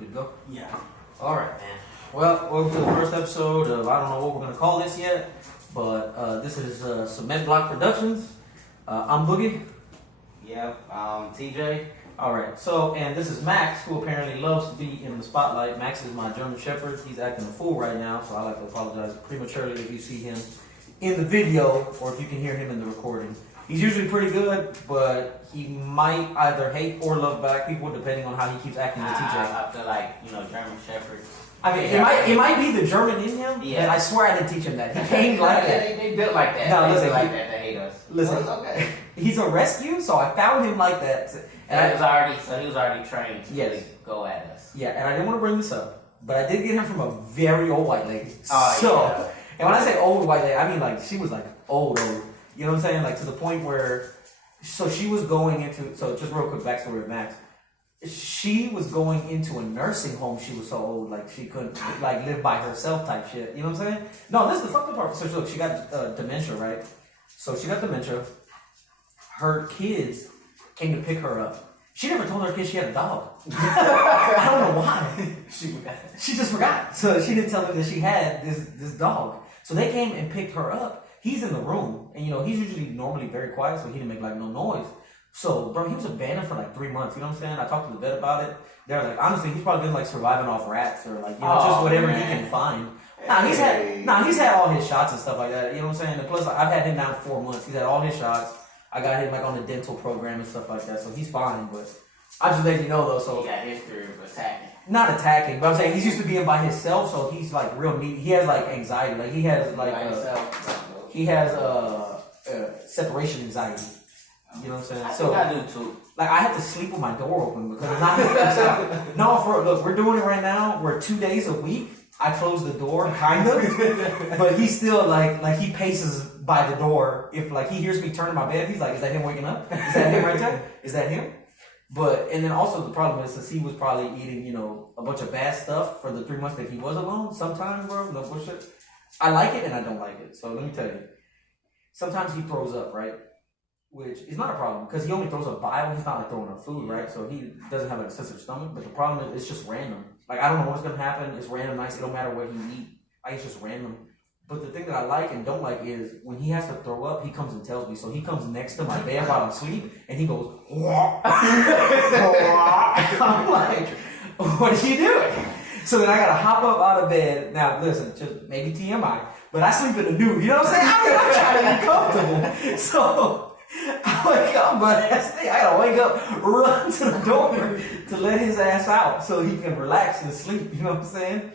Good to go? Yeah. All right, man. Well, welcome to the first episode of, I don't know what we're going to call this yet, but this is Cement Block Productions. I'm Boogie. Yeah, TJ. All right, so, and this is Max, who apparently loves to be in the spotlight. Max is my German Shepherd. He's acting a fool right now, so I like to apologize prematurely if you see him in the video or if you can hear him in the recording. He's usually pretty good, but he might either hate or love black people depending on how he keeps acting with TJ. I feel like, German Shepherds. I mean, it might be the German in him, yeah. and I swear I didn't teach him that. He came like that. They built like that. No, listen, like that. They hate us. Listen, so it's okay. He's a rescue, so I found him like that. And he was already trained to really go at us. Yeah, and I didn't want to bring this up, but I did get him from a very old white lady. Yeah. And when I say old white lady, I mean like she was like old. You know what I'm saying? Like to the point where, so she was going into, so just real quick backstory of Max. She was going into a nursing home. She was so old, like she couldn't like live by herself type shit. You know what I'm saying? No, this is the fucked up part. So look, she got dementia, right? So she got dementia. Her kids came to pick her up. She never told her kids she had a dog. I don't know why. She forgot. She just forgot. So she didn't tell them that she had this dog. So they came and picked her up. He's in the room, and he's usually normally very quiet, so he didn't make like no noise. So, bro, he was abandoned for like 3 months. You know what I'm saying? I talked to the vet about it. They're like, honestly, he's probably been like surviving off rats or like just whatever he can find. He's had all his shots and stuff like that. You know what I'm saying? And plus, I've had him down 4 months. He's had all his shots. I got him like on the dental program and stuff like that, so he's fine. But I just let you know though. So he got history of attacking. Not attacking, but I'm saying he's used to being by himself, so he's like real neat. He has like anxiety, like he has like he has separation anxiety. You know what I'm saying? I do too. Like I have to sleep with my door open because it's not out. No, look, we're doing it right now. We're 2 days a week. I close the door, kind of, but he's still like he paces by the door. If like he hears me turn in my bed, he's like, "Is that him waking up? Is that him right there? Is that him?" But and then also the problem is since he was probably eating a bunch of bad stuff for the 3 months that he was alone. Sometimes, bro, no bullshit. I like it and I don't like it. So let me tell you. Sometimes he throws up, right? Which is not a problem because he only throws up bile. He's not like throwing up food, right? So he doesn't have like a sensitive stomach. But the problem is it's just random. Like I don't know what's gonna happen. It's random nights. It don't matter what he eat. Like it's just random. But the thing that I like and don't like is when he has to throw up, he comes and tells me. So he comes next to my bed while I'm asleep and he goes, wah. I'm like, what are you doing? So then I gotta hop up out of bed. Now listen, just maybe TMI, but I sleep in the nude. You know what I'm saying? I'm trying to be comfortable. So I wake up, but that's the thing. I gotta wake up, run to the door to let his ass out so he can relax and sleep. You know what I'm saying?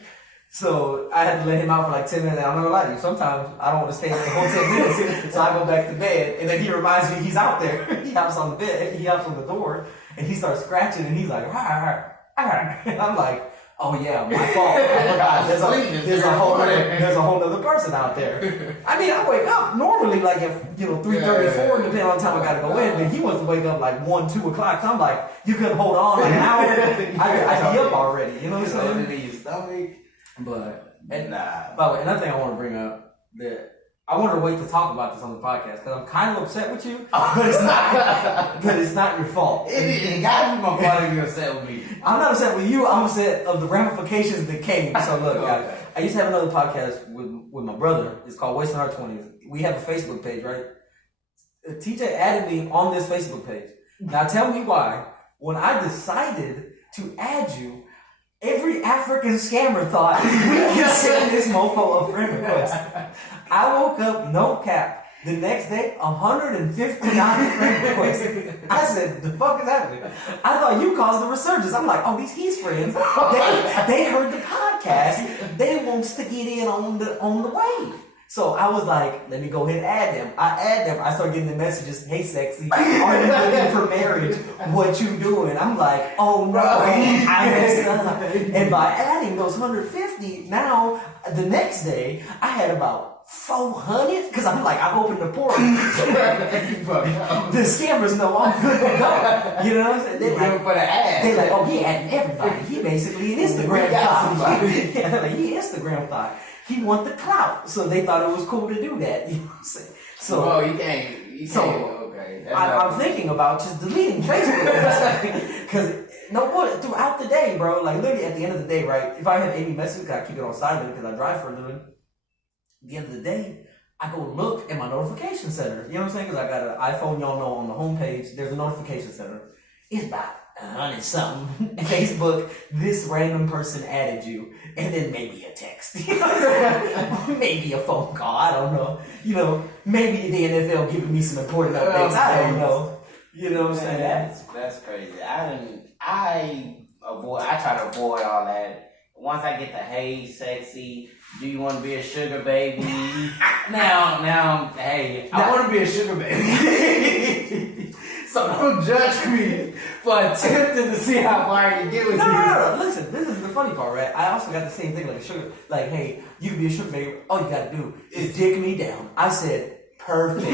So I had to let him out for like 10 minutes. I'm not gonna lie to you. Sometimes I don't want to stay there the whole 10 minutes, so I go back to bed, and then he reminds me he's out there. He hops on the bed, he hops on the door, and he starts scratching, and he's like, "Arr, arr." And I'm like, "Oh yeah, my fault. I forgot. There's a whole other person out there." I mean, I wake up normally like at 3:34, depending on the time I gotta go in. But he wants to wake up like 1, 2 o'clock. So I'm like, you couldn't hold on like an hour. I'd be up already. You know what I'm saying? But by the way, another thing I want to bring up that I wanted to wait to talk about this on the podcast because I'm kind of upset with you, but it's not. But it's not your fault. It got you, my brother. You're upset with me. I'm not upset with you. I'm upset of the ramifications that came. So look, guys, I used to have another podcast with my brother. It's called Wasting Our 20s. We have a Facebook page, right? TJ added me on this Facebook page. Now tell me why. When I decided to add you, every African scammer thought we can send this mofo a friend request. I woke up, no cap, the next day, 159 friend requests. I said, the fuck is happening? I thought you caused the resurgence. I'm like, oh, he's friends. They heard the podcast. They wants to get in on the wave. So I was like, let me go ahead and add them. I add them. I start getting the messages, hey, sexy, are you looking for marriage? What you doing? I'm like, oh, no, I messed up. And by adding those 150, now, the next day, I had about 400, because I'm like, I've opened the portal. The scammers know I'm good to go. You know what I'm saying? They're like, oh, he adding everybody. He basically an Instagram thought. Yeah, like, he Instagram thought. He want the clout, so they thought it was cool to do that. You know what I'm saying? So, you can't. Okay. crazy. I'm thinking about just deleting Facebook because throughout the day, bro, like literally at the end of the day, right? If I have any messages, I keep it on silent because I drive for a living. At the end of the day, I go look at my notification center. You know what I'm saying? Because I got an iPhone. Y'all know on the homepage there's a notification center. It's about 100 something. Facebook, this random person added you, and then maybe a text. You know what I'm saying? Maybe a phone call. I don't know. You know, maybe the NFL giving me some important updates. I don't know. You know what I'm saying? That's crazy. I try to avoid all that. Once I get the hey sexy, do you want to be a sugar baby? now, hey, I want to be a sugar baby. So don't judge me for attempting to see how far you get with me. No. Listen, this is the funny part, right? I also got the same thing like a sugar. Like, hey, you can be a sugar baby. All you gotta do is dick me down. I said, perfect.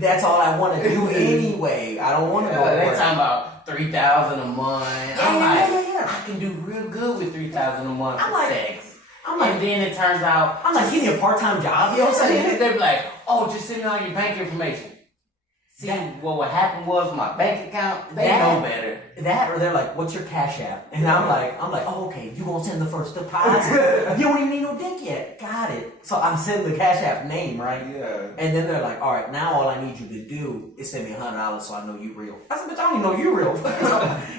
That's all I want to do anyway. I don't want to go. They talking about $3,000 a month. Yeah. I can do real good with $3,000 a month I'm for like, sex. And then it turns out, I'm like, give me a part-time job. You know what I'm saying? They be like, oh, just send me all your bank information. See, what would happen was my bank account, they know better. That, or they're like, what's your Cash App? And I'm like, oh, okay, you gonna send the first deposit. You don't even need no dick yet. Got it. So I'm sending the Cash App name, right? Yeah. And then they're like, all right, now all I need you to do is send me $100 so I know you real. I said, bitch, I don't even know you real.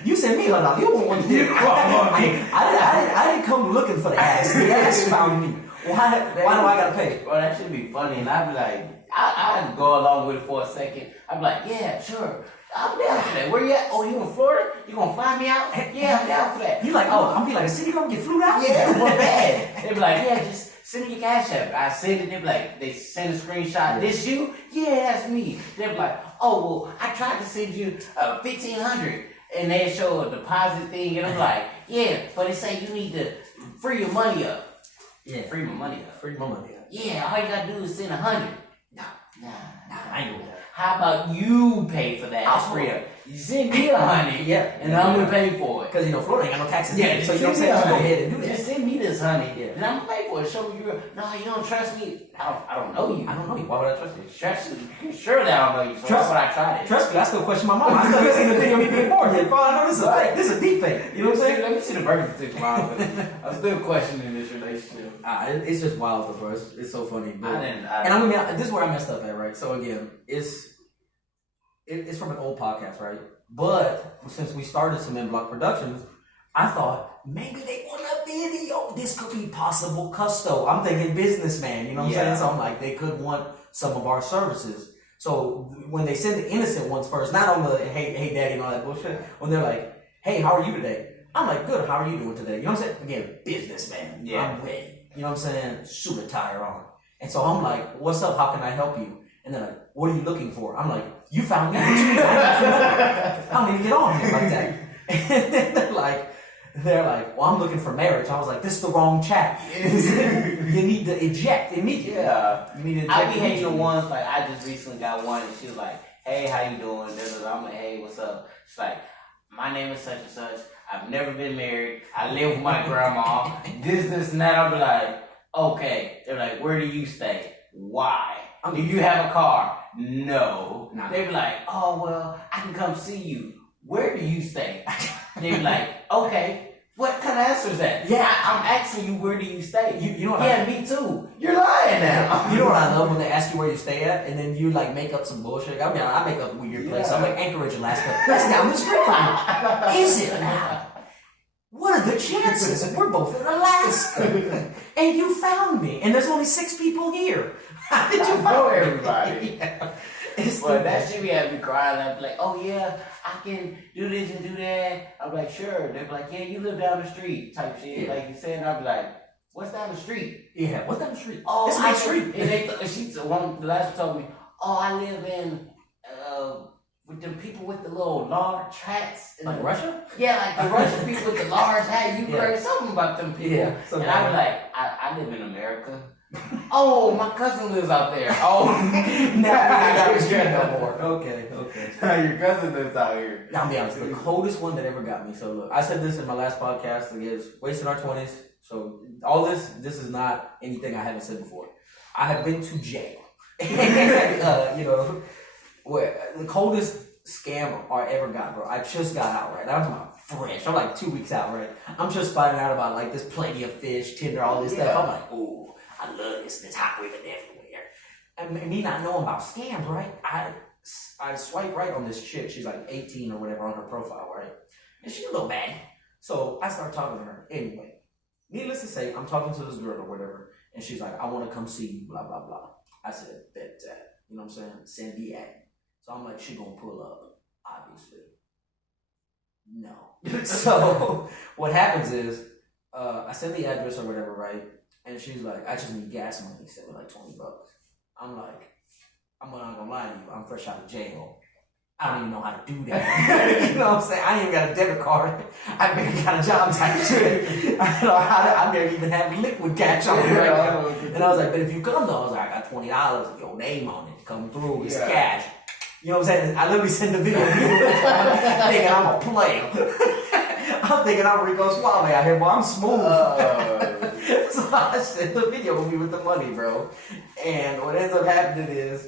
You send me $100. You don't want to do I didn't come looking for the ass. The ass found me. Why do I gotta pay? Well, that should be funny. And I'd be like, I'd go along with it for a second. I'd be like, yeah, sure. I'm down for that. Where you at? Oh, you in Florida? You gonna fly me out? Yeah, I'm down for that. You like, oh, I'm be like a city girl, get flew out? Yeah, what bad? They'd be like, yeah, just send me your Cash App. I send it. They'd be like, they send a screenshot. This you? Yeah, that's me. They'd be like, oh, well, I tried to send you $1,500. And they show a deposit thing. And I'm like, yeah, but it say you need to free your money up. Yeah. Free my money up. Free my money up. Yeah, all you gotta do is send 100. Nah, I ain't doing that. How about you pay for that? I'll free up. You send me 100, and I'm gonna pay for it. Because Florida ain't got no taxes. Yeah, so you know what I'm saying? Just go ahead and do that. Just send me this 100, and I'm gonna pay for it. Show me you. No, you don't trust me. I don't know you. I don't know you. Why would I trust you? Trust you. Surely I don't know you. So that's what I tried it. Trust me, I still question my mom. I still haven't seen the video of me being born yet. I know this is a fake. This is a deep fake. You know what I'm saying? Let me see the birth certificate, mom. I'm still questioning this relationship. It's just wild, bro. It's so funny. But, and I'm gonna be, this is where I messed up at, right? So again, it's from an old podcast, right? But since we started some BLOKK Productions, I thought maybe they want a video. This could be possible custo. I'm thinking businessman, you know what I'm saying? So I'm like, they could want some of our services. So when they send the innocent ones first, not on the hey daddy and all that bullshit, when they're like, hey, how are you today? I'm like, good, how are you doing today? You know what I'm saying? Again, businessman. Yeah. I'm ready. You know what I'm saying? Suit attire on. And so I'm like, what's up? How can I help you? And they're like, what are you looking for? I'm like, you found me. I don't even get on here like that. And then they're like, well, I'm looking for marriage. I was like, this is the wrong chat. You need to eject immediately. Yeah. You need to eject. I be hating the ones, like, I just recently got one, and she was like, hey, how you doing? I'm like, hey, what's up? She's like, my name is such and such. I've never been married. I live with my grandma. This, and that. I'll be like, okay. They're like, where do you stay? Why? Do you have a car? No. They be like, oh, well, I can come see you. Where do you stay? They be like, okay. What kind of answer is that? Yeah, I'm asking you, where do you stay? You know what me too. You're lying now. You know what I love when they ask you where you stay at, and then you like make up some bullshit. I mean, I make up a weird place. I'm like Anchorage, Alaska. That's down the street from me. Is it now? What are the chances? We're both in Alaska, and you found me, and there's only 6 people here. How did you know everybody? But that shit be having me crying. I'd be like, oh yeah, I can do this and do that. I'm like, sure. They're like, yeah, you live down the street type shit. Yeah. Like you said, I'd be like, what's down the street? Yeah, what's down the street? Oh, it's my street. And the last one told me, oh, I live in with the people with the little large hats. Like Russia? Yeah, like the Russian people with the large hat. You heard something about them people. Yeah, and I'd be like, I live in America. Oh, my cousin lives out there. Oh, now I got restrained no more. Okay. Your cousin lives out here. Now, I'll be honest, the coldest one that ever got me. So look, I said this in my last podcast. Again, wasting our 20s. So all this is not anything I haven't said before. I have been to jail. where the coldest scam I ever got, bro. I just got out, right? I'm talking about fresh. I'm like 2 weeks out, right? I'm just finding out about like this plenty of fish, Tinder, all this stuff. I'm like, ooh, I love this. There's hot women everywhere. And me not knowing about scams, right? I swipe right on this chick. She's like 18 or whatever on her profile, right? And she's a little bad. So I start talking to her. Anyway, needless to say, I'm talking to this girl or whatever, and she's like, I want to come see you, blah, blah, blah. I said, bet that. You know what I'm saying? Send the ad. So I'm like, she gonna pull up, obviously. No. So what happens is, I send the address or whatever, right? And she's like, I just need gas money. Send me like $20. I'm like, I'm not gonna lie to you. I'm fresh out of jail. I don't even know how to do that. You know what I'm saying? I ain't even got a debit card. I barely got a job type shit. I don't know how to, I barely even have liquid cash on me right now. And I was like, but if you come though, I was like, I got $20, your name on it. Come through, it's cash. You know what I'm saying? I literally send the video thinking I'm a player. I'm thinking I'm Rico Suave out here, but I'm smooth. So I sent the video with me with the money, bro. And what ends up happening is,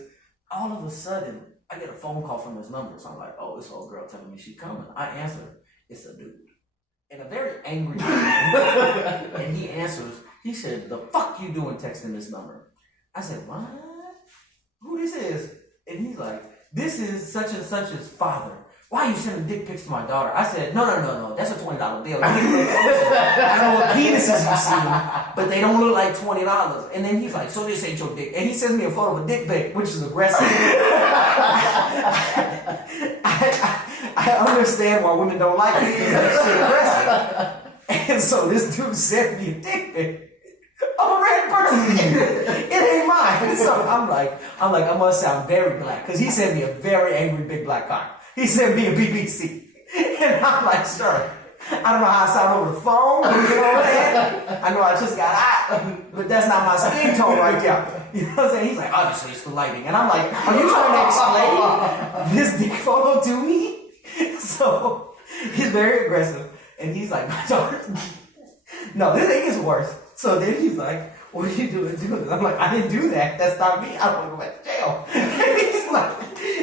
all of a sudden, I get a phone call from this number. So I'm like, oh, this old girl telling me she's coming. I answer, it's a dude. And a very angry dude. And he answers, he said, the fuck you doing texting this number? I said, what? Who this is? And he's like, this is such and such's father. Why are you sending dick pics to my daughter? I said, no, that's a $20 bill. I don't know what penises you've seen, but they don't look like $20. And then he's like, so this ain't your dick. And he sends me a photo of a dick pic, which is aggressive. I understand why women don't like it, because that shit aggressive. And so this dude sent me a dick pic. I'm a random person. It ain't mine. So I'm like, I must sound very black, because he sent me a very angry big black cock. He sent me a BBC. And I'm like, sir, I don't know how I sound over the phone. You know what I'm saying? I know I just got hot, but that's not my skin tone right there. You know what I'm saying? He's like, obviously it's the lighting. And I'm like, are you trying to explain this dick photo to me? So he's very aggressive. And he's like, my daughter. No, this thing is worse. So then he's like, what are you doing? I'm like, I didn't do that. That's not me. I don't want to go back to jail.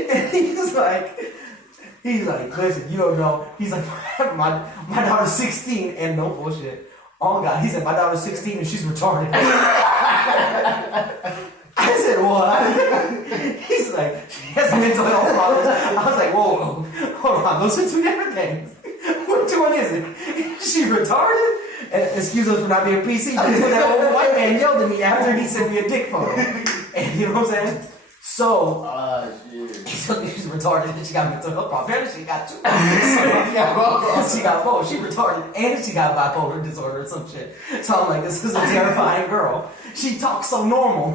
And he's like, listen, you don't know. He's like, my daughter's 16 and no bullshit. Oh God, he said, my daughter's 16 and she's retarded. I said, what? He's like, she has mental health problems. I was like, whoa, hold on, those are two different things. Which one is it? She retarded? And excuse us for not being PC, but that old white man yelled at me after he sent me a dick photo. And you know what I'm saying? So, she's retarded and she got mental health problems. Apparently she got two. She got both. She retarded and she got bipolar disorder or some shit. So I'm like, this is a terrifying girl. She talks so normal.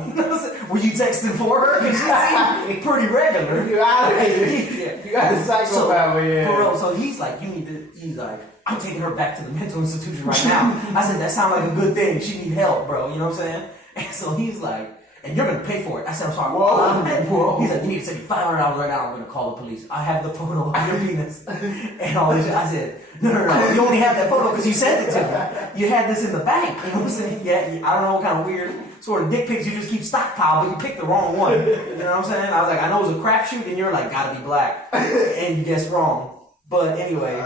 Were you texting for her? Because she seemed pretty regular. You out of here. You got a psychopath over here. For real, so he's like, he's like, I'm taking her back to the mental institution right now. I said, that sounds like a good thing. She need help, bro. You know what I'm saying? And so he's like, and you're gonna pay for it. I said, I'm sorry. Whoa. He's like, you need to send me $500 right now. I'm gonna call the police. I have the photo of your penis and all this shit. I said, no. You only have that photo because you sent it to me. You had this in the bank. You know what I'm saying? Yeah. I don't know what kind of weird sort of dick pics you just keep stockpile, but you picked the wrong one. You know what I'm saying? I was like, I know it was a crapshoot, and you're like, gotta be black, and you guessed wrong. But anyway,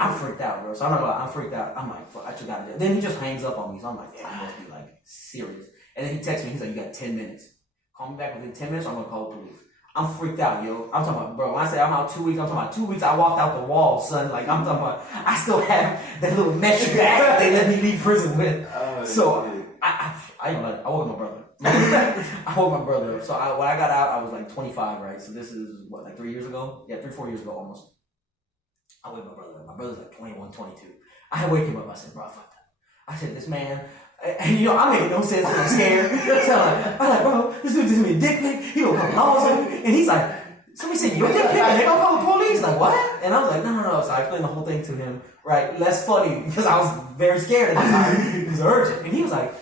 I'm freaked out, bro. So I'm not gonna lie, I'm freaked out. I'm like, fuck, I just gotta do it. Then he just hangs up on me. So I'm like, yeah, I must be like serious. And then he texts me, he's like, you got 10 minutes. Call me back within 10 minutes or I'm gonna call the police. I'm freaked out, yo. I'm talking about, bro, when I say I'm out 2 weeks, I'm talking about 2 weeks I walked out the wall, son. Like, I'm talking about, I still have that little mesh bag that they let me leave prison with. I woke my brother. I woke my brother up. So when I got out, I was like 25, right? So this is, what, like 3 years ago? Yeah, 3-4 years ago almost. I wake my brother up. My brother's like 21, 22. I wake him up. I said, bro, fuck that. I said, this man, and you know, I made no sense because I'm scared. So I'm like, bro, this dude just made a dick pic. He gonna come laws me. And he's like, somebody said, your dick pic? And they gonna call the police? Like, what? And I was like, no. So I explained the whole thing to him, right? Less funny because I was very scared at the time. It was urgent. And he was like,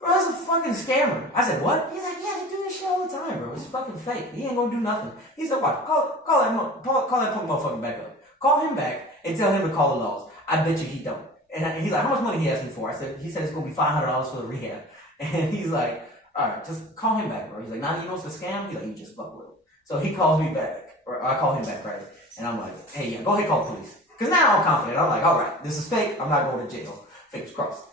bro, that's a fucking scammer. I said, what? He's like, yeah, they do this shit all the time, bro. It's fucking fake. He ain't gonna do nothing. He said, what? Call that punk motherfucker back up. Call him back and tell him to call the laws. I bet you he don't. And he's like, how much money he asked me for? He said it's gonna be $500 for the rehab. And he's like, all right, just call him back, bro. He's like, nah, you know it's a scam? He's like, you just fuck with him. So he calls me back, or I call him back, right? And I'm like, hey, yeah, go ahead, call the police. Because now I'm confident. I'm like, all right, this is fake. I'm not going to jail. Fingers crossed.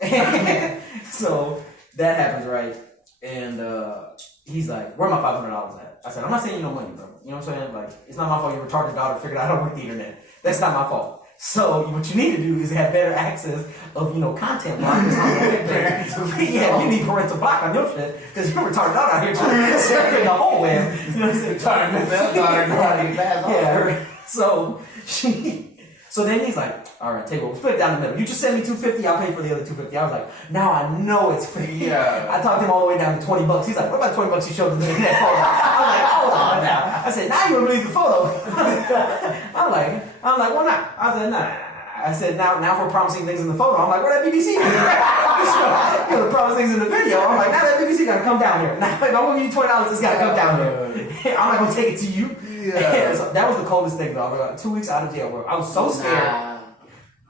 So that happens, right? And he's like, where are my $500 at? I said, I'm not sending you no money, bro. You know what I'm saying? Like, it's not my fault your retarded daughter figured out how to work the internet. That's not my fault. So what you need to do is have better access of, content blockers on your web page. Yeah, you need parental block on your shit because you're retarded out here trying to circulate the whole web. You know what I'm saying? Yeah. So then he's like, all right, take it. We'll split it down the middle. You just send me $250, I'll pay for the other $250. I was like, now I know it's fake. Yeah. I talked him all the way down to $20. He's like, what about $20 you showed me in that photo? I was like, hold on now. I said, now you want to believe the photo. I'm like, well, nah. I said, nah. I said, now if we're promising things in the photo, I'm like, where that BBC? You're gonna promise things in the video. I'm like, now that BBC gotta come down here. Now, if I'm gonna give you $20, it's gotta come down here. I'm not gonna take it to you. Yeah. So that was the coldest thing, though. I got 2 weeks out of jail, bro. I was so scared.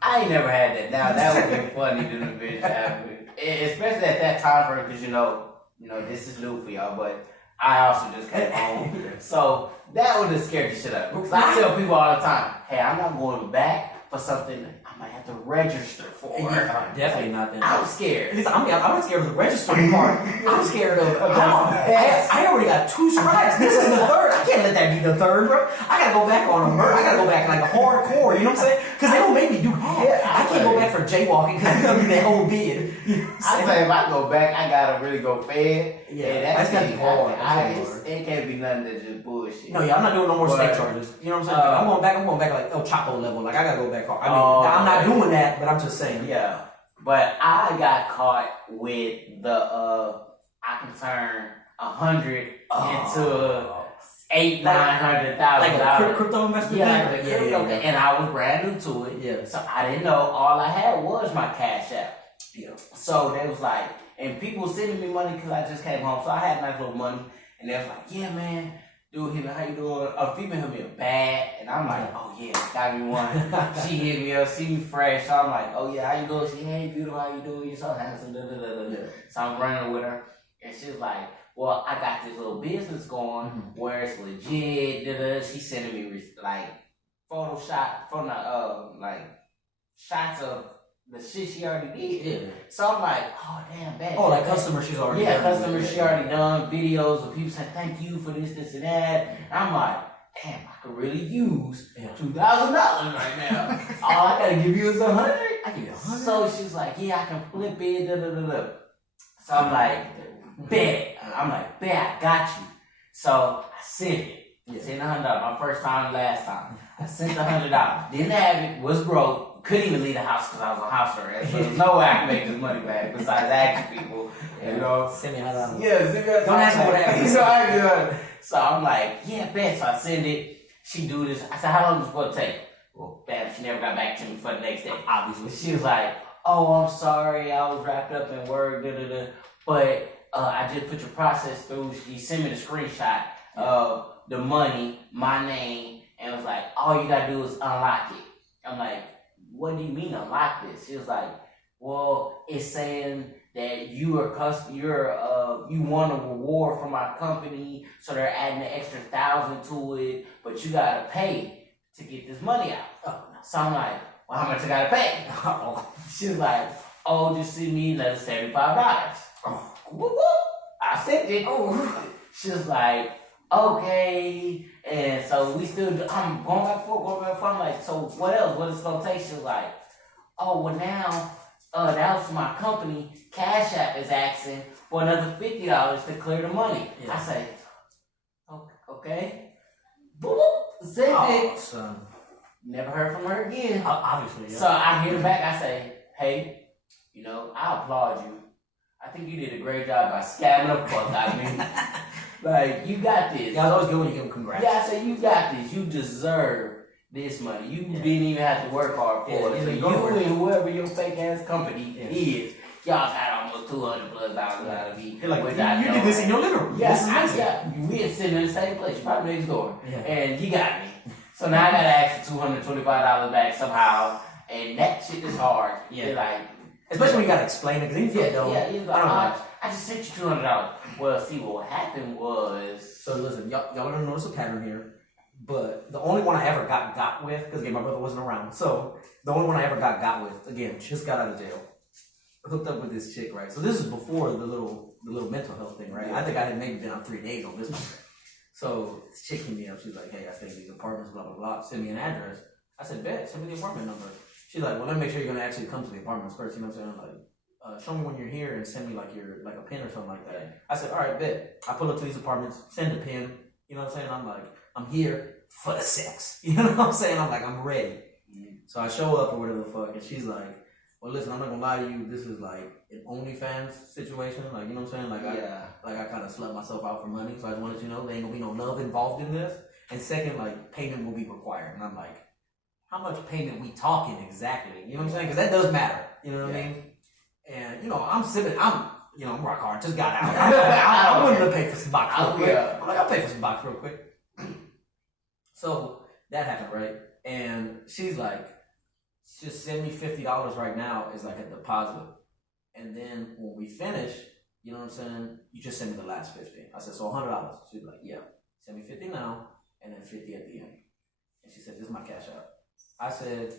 I ain't never had that. Now that would be funny to the bitch happen, especially at that time for because you know this is new for y'all, but I also just came home, so that would have scared the shit out of me. Because I tell people all the time, hey, I'm not going back for something I might have to register for. Definitely not that. I'm scared. I'm not scared of the registering part. I'm scared of. I already got 2 strikes. This is the third. I can't let that be the third, bro. I gotta go back on a murder. I gotta go back like a hardcore. You know what I'm saying? Because they don't make me do hard. I can't go back for jaywalking because it's gonna be that whole bid. I say if I go back, I gotta really go fed. Yeah, that's gotta be hard. It can't be nothing that's just bullshit. No, I'm not doing no more state charges. You know what I'm saying? I'm going back like El Chapo level. Like I gotta go back. I mean, I'm not doing that, but I'm just saying. Yeah, but I got caught with the I can turn 100 into $800,000-$900,000. Like a crypto investment. Yeah, and I was brand new to it. Yeah. So I didn't know. All I had was my Cash App. Yeah. So they was like, and people sending me money because I just came home. So I had nice little money, and they was like, yeah, man. Dude, hit me, how you doing? A female hit me a bag, and I'm like, oh yeah, got me one. She hit me up, see me fresh, so I'm like, oh yeah, how you doing? She, hey, beautiful, how you doing? You so handsome, So I'm running with her, and she's like, well, I got this little business going where it's legit. She's sending me like like shots of the shit she already did. Yeah. So I'm like, oh damn, bad. Oh, like customers she's already done. Customers she already done, videos of people saying thank you for this, and that. And I'm like, damn, I could really use $2,000 right now. All I gotta give you is $100. I give you $100. So she's like, yeah, I can flip it. So I'm like, bet. I got you. So I sent it. Sent $100. My first time, last time. I sent $100. Didn't have it. Was broke. Couldn't even leave the house because I was on house arrest. So there's no way I can make this money back besides asking people. You know. Send me $100. Yeah, don't ask me what happened. So I'm like, yeah, bet. So I send it. She do this. I said, how long is this supposed to take? Well, bam, she never got back to me for the next day. Obviously. She was like, oh, I'm sorry. I was wrapped up in work. But I just put your process through. She sent me the screenshot of the money, my name, and was like, all you gotta do is unlock it. I'm like, what do you mean unlock this? She was like, well, it's saying that you won a reward from our company, so they're adding an extra 1,000 to it, but you gotta pay to get this money out. So I'm like, well, how much I gotta pay? She was like, oh, just send me another $75. Whoop, whoop. I sent it. She was like, okay. And so I'm going back and forth. I'm like, so what else? What is it gonna take? She was like, oh, well now, that was my company. Cash App is asking for another $50 to clear the money. Yeah. I say, okay. Boop, send it. Son. Never heard from her again. Obviously, yeah. So I hear back, I say, hey, I applaud you. I think you did a great job by scamming the fuck out of me. Like, you got this. Yeah, I was always good when you give them congrats. Yeah, I say, you got this. You deserve this money. You didn't even have to work hard for it. So you and whoever your fake ass company is, y'all got almost $200+ out of me. Like, you did this in your living room. Yeah, we been sitting in the same place, probably next door. Yeah. And you got me. So now I gotta ask for $225 back somehow. And that shit is hard. Yeah. They're like, Especially when you gotta explain it, because then you feel dumb. Yeah, he's like, I just sent you $200. Well, see, what happened was... So listen, y'all are gonna notice a pattern here, but the only one I ever got with, because again, my brother wasn't around, so the only one I ever got with, again, just got out of jail, hooked up with this chick, right? So this is before the little mental health thing, right? I think I had maybe been on 3 days on this one. So this chick hit me up, she's like, hey, I stay in these apartments, blah, blah, blah, send me an address. I said, bet, send me the apartment number. She's like, well, let me make sure you're gonna actually come to the apartments first, you know what I'm saying? I'm like, show me when you're here and send me like a pin or something like that. I said, all right, bet. I pull up to these apartments, send a pin, you know what I'm saying? I'm like, I'm here for the sex. You know what I'm saying? I'm like, I'm ready. So I show up or whatever the fuck, and she's like, well, listen, I'm not gonna lie to you, this is like an OnlyFans situation, like, you know what I'm saying? Like, I kind of slept myself out for money, so I just wanted you to know there ain't gonna be no love involved in this. And second, like, payment will be required. And I'm like, how much payment we talking exactly? You know what I'm saying? Because that does matter. You know what I mean? And, you know, I'm rock hard, just got out. I'm willing to pay for some box real quick. I'm like, I'll pay for some box real quick. So that happened, right? And she's like, just send me $50 right now as like a deposit. And then when we finish, you know what I'm saying? You just send me the last 50. I said, so $100. She's like, yeah, send me 50 now and then 50 at the end. And she said, this is my cash out. I said,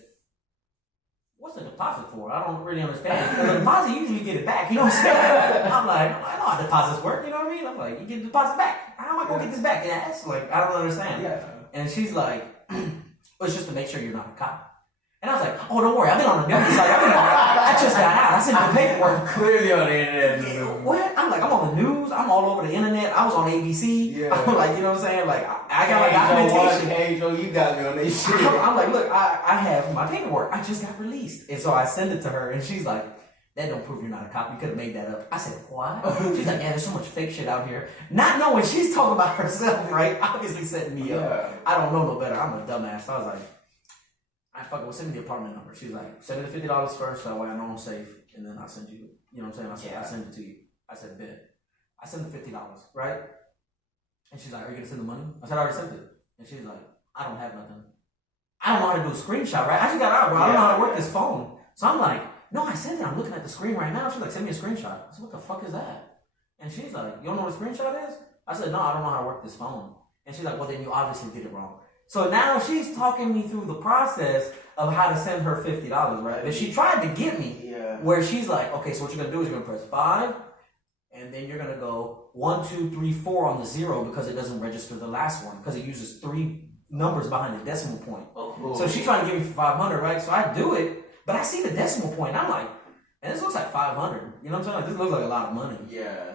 what's the deposit for? I don't really understand. Because the deposit, you usually get it back. You know what I'm saying? I'm like, I know how deposits work. You know what I mean? I'm like, you get the deposit back. How am I going to get this back? Yeah, that's like, I don't understand. Yeah. And she's like, well, it's just to make sure you're not a cop. And I was like, oh, don't worry. I've been on the news. Like, I just got out. I sent the paperwork. Clearly on the internet. Yeah, what? I'm like, I'm on the news. I'm all over the internet. I was on ABC. Yeah. I'm like, you know what I'm saying? Like, I got my documentation. Hey, Joe, you got me on this shit. I'm like, look, I have my paperwork. I just got released. And so I send it to her, and she's like, that don't prove you're not a cop. You could have made that up. I said, what? She's like, yeah, there's so much fake shit out here. Not knowing she's talking about herself, right? Obviously setting me up. I don't know no better. I'm a dumbass. So I was like, I fucking will send me the apartment number. She's like, send me the $50 first, so that way I know I'm safe, and then I'll send you, you know what I'm saying? I send it to you. I said, bet. I sent the $50, right? And she's like, are you gonna send the money? I said, I already sent it. And she's like, I don't have nothing. I don't know how to do a screenshot, right? I just got out, bro. I don't know how to work this phone. So I'm like, no, I sent it. I'm looking at the screen right now. She's like, send me a screenshot. I said, what the fuck is that? And she's like, you don't know what a screenshot is? I said, no, I don't know how to work this phone. And she's like, well, then you obviously did it wrong. So now she's talking me through the process of how to send her $50, right? But she tried to get me where she's like, okay, so what you're going to do is you're going to press 5, and then you're going to go 1, 2, 3, 4 on the 0 because it doesn't register the last one because it uses 3 numbers behind the decimal point. So she's trying to give me 500, right? So I do it, but I see the decimal point. I'm like, and this looks like 500. You know what I'm saying? Like, this looks like a lot of money. Yeah.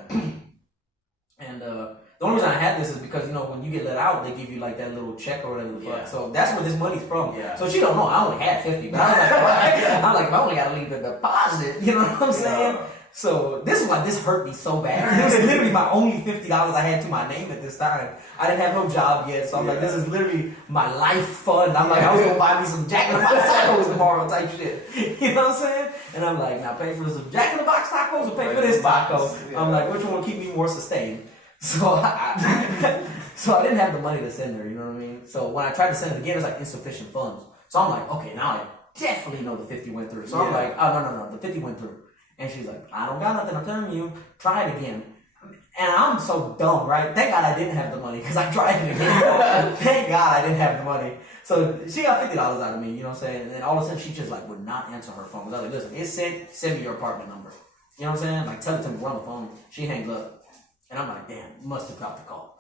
And the only reason I had this is because, you know, when you get let out, they give you like that little check or whatever the fuck. So that's where this money's from. Yeah. So she don't know. I only had 50, but I was like, what? I'm like, if I only got to leave the deposit, you know what I'm saying? So this is why this hurt me so bad. It was literally my only $50 I had to my name at this time. I didn't have no job yet, so I'm like, this is literally my life fund. I'm like, I was gonna buy me some Jack in the Box tacos tomorrow type shit. You know what I'm saying? And I'm like, now pay for some Jack in the Box tacos or pay for this taco. I'm like, which one will keep me more sustained? So I didn't have the money to send her, you know what I mean? So when I tried to send it again, it's like insufficient funds. So I'm like, okay, now I definitely know the 50 went through. So I'm like, oh, no, the 50 went through. And she's like, I don't got nothing, I'm telling you, try it again. And I'm so dumb, right? Thank God I didn't have the money because I tried it again. Thank God I didn't have the money. So she got $50 out of me, you know what I'm saying? And then all of a sudden she just like would not answer her phone. I was like, listen, it's send me your apartment number. You know what I'm saying? Like tell it to me, we're on the phone. She hangs up. And I'm like, damn, must have dropped the call.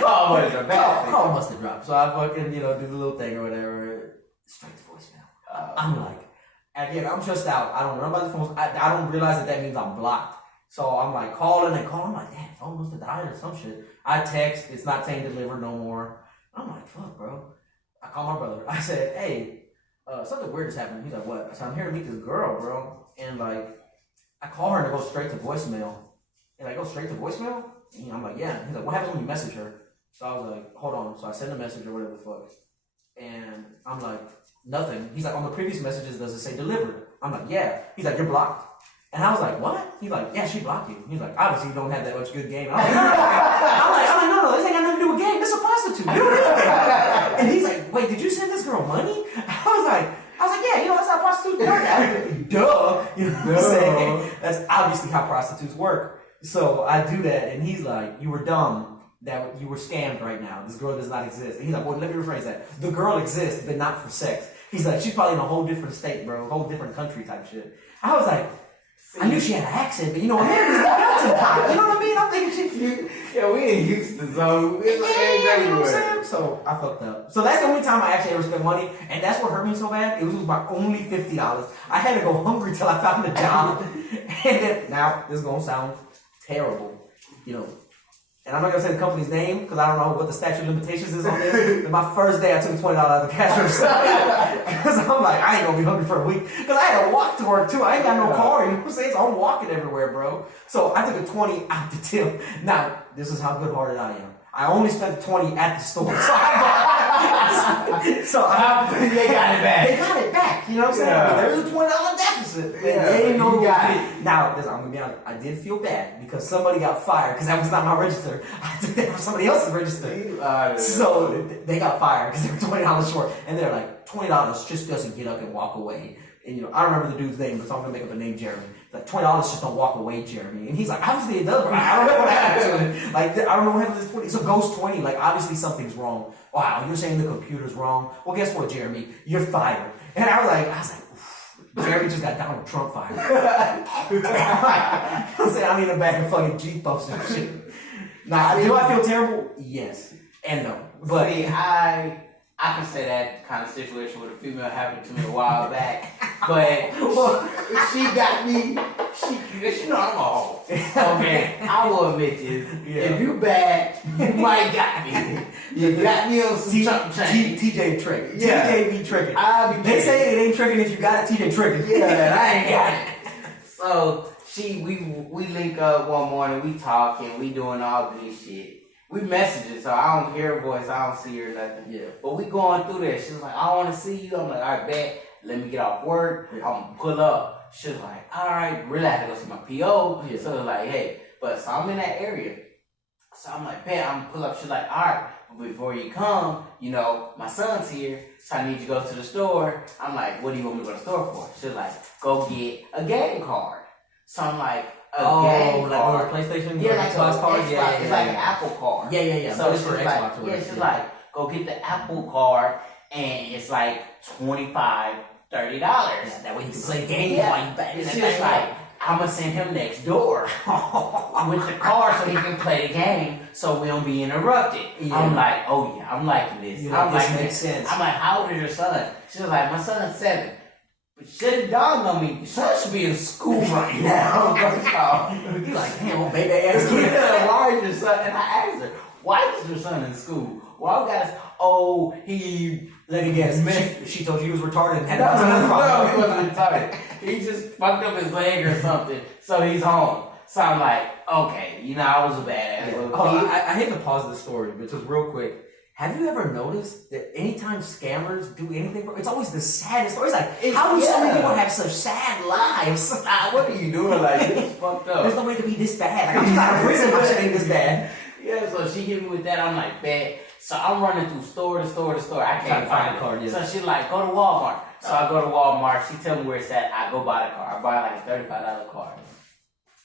Call must have dropped. So I fucking, you know, do the little thing or whatever. Straight to voicemail. I'm like, again, I'm just out. I don't know about the phone. I don't realize that means I'm blocked. So I'm like calling and calling. I'm like, damn, phone must have died or some shit. I text. It's not saying delivered no more. I'm like, fuck, bro. I call my brother. I said, hey, something weird is happening. He's like, what? I said, I'm here to meet this girl, bro. And like, I call her and it goes straight to voicemail. And I go straight to voicemail? And I'm like, yeah. He's like, what happens when you message her? So I was like, hold on. So I send a message or whatever the fuck. And I'm like, nothing. He's like, on the previous messages, does it say delivered? I'm like, yeah. He's like, you're blocked. And I was like, what? He's like, yeah, she blocked you. He's like, obviously you don't have that much good game. And I'm like, no, this ain't got nothing to do with game. This is a prostitute. You don't need that. And he's like, wait, did you send this girl money? I was like, yeah, that's how prostitutes work. Duh. You know what I'm saying? That's obviously how prostitutes work. So I do that, and he's like, you were dumb. That you were scammed right now. This girl does not exist. And he's like, well, let me rephrase that. The girl exists, but not for sex. He's like, she's probably in a whole different state, bro. A whole different country type shit. I was like, I knew she had an accent, but America's not melting pot. You know what I mean? I'm thinking yeah, we in Houston, so you know what I'm saying? So I fucked up. So that's the only time I actually ever spent money, and that's what hurt me so bad. It was my only $50. I had to go hungry till I found a job. And then, now, this is going to sound terrible, And I'm not going to say the company's name, because I don't know what the statute of limitations is on this. But my first day, I took $20 out of the cash register. Because I'm like, I ain't going to be hungry for a week. Because I had to walk to work, too. I ain't got no car, you know what I'm saying? So I'm walking everywhere, bro. So I took a 20 out the tip. Now, this is how good-hearted I am. I only spent the 20 at the store. So they got it back. They got it back, you know what I'm saying? Yeah. There was a $20 deficit. Yeah, they ain't no you got it. Now, listen, I'm going to be honest. I did feel bad because somebody got fired because that was not my register. I took that from somebody else's register. So they got fired because they were $20 short. And they're like, $20 just doesn't get up and walk away. And I remember the dude's name, so I'm going to make up a name, Jeremy. Like, $20 just don't walk away, Jeremy. And he's like, obviously it does, bro. I don't know what happened to it. Like, I don't know what happened to this 20. So ghost 20. Like, obviously something's wrong. Wow, you're saying the computer's wrong? Well, guess what, Jeremy? You're fired. And I was like, oof, Jeremy just got Donald Trump fired. I'm saying, I need a bag of fucking G puffs and shit. Now, do I feel terrible? Yes. And no. But see, I can say that kind of situation with a female happened to me a while back, but she got me. She know I'm a hoe. Okay, I will admit this. Yeah. If you bad, you might got me. You got me on some chump change. TJ trick. Yeah. TJ be tricking. They say it ain't tricking if you got it. TJ tricking. Yeah, I ain't got it. So we link up one morning. We talking. We doing all this shit. We messaging, so I don't hear her voice, I don't see her, nothing. Yeah. But we going through that. She's like, I want to see you. I'm like, all right, bet. Let me get off work. Yeah. I'm going to pull up. She's like, all right, really have to go see my PO. Yeah. So like, hey. So I'm in that area. So I'm like, bet, I'm going to pull up. She's like, all right, but before you come, my son's here, so I need you to go to the store. I'm like, what do you want me to go to the store for? She's like, go get a game card. So I'm like, game like card. a PlayStation, yeah, like Xbox card. It's like an Apple card. Yeah. So it's for Xbox. she's like, go get the Apple card, and it's like $25, $30. That way you can play games while you back. She's like, I'm gonna send him next door with the card so he can play the game, so we don't be interrupted. Yeah. I'm like, oh yeah, I'm liking this. I'm like, this makes sense. I'm like, how old is your son? She's like, my son's 7. But shit, dog on me. Your son should be in school right now. You like, damn, old baby ass kid. Why is your son? And I asked her, why is your son in school? Well, guys, he. Let me guess. She told you he was retarded and had no, he wasn't retarded. He just fucked up his leg or something, so he's home. So I'm like, okay, I was a badass. Yeah. I hate to pause the story, but just real quick. Have you ever noticed that anytime scammers do anything, it's always the saddest story? It's like, how do so many people have such sad lives? What are you doing? Like, it's fucked up. There's no way to be this bad. Like, I'm just out of prison. My shit ain't this bad. Yeah, so she hit me with that. I'm like, bet. So I'm running through store to store to store. I can't find a card. Yeah. So she's like, go to Walmart. So I go to Walmart. She tell me where it's at. I go buy the card. I buy like a $35 card.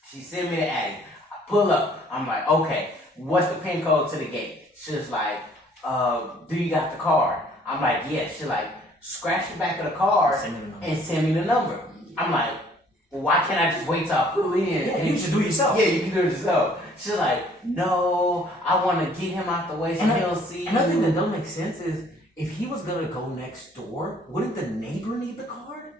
She send me the ad. I pull up. I'm like, okay, what's the pin code to the gate? She's like, do you got the card? I'm like, yes. She's like, scratch the back of the card and send me the number. I'm like, well, why can't I just wait till I pull in? Yeah, you should do it yourself. Yeah, you can do it yourself. She's like, no, I want to get him out the way so he'll see. Another thing that don't make sense is, if he was going to go next door, wouldn't the neighbor need the card?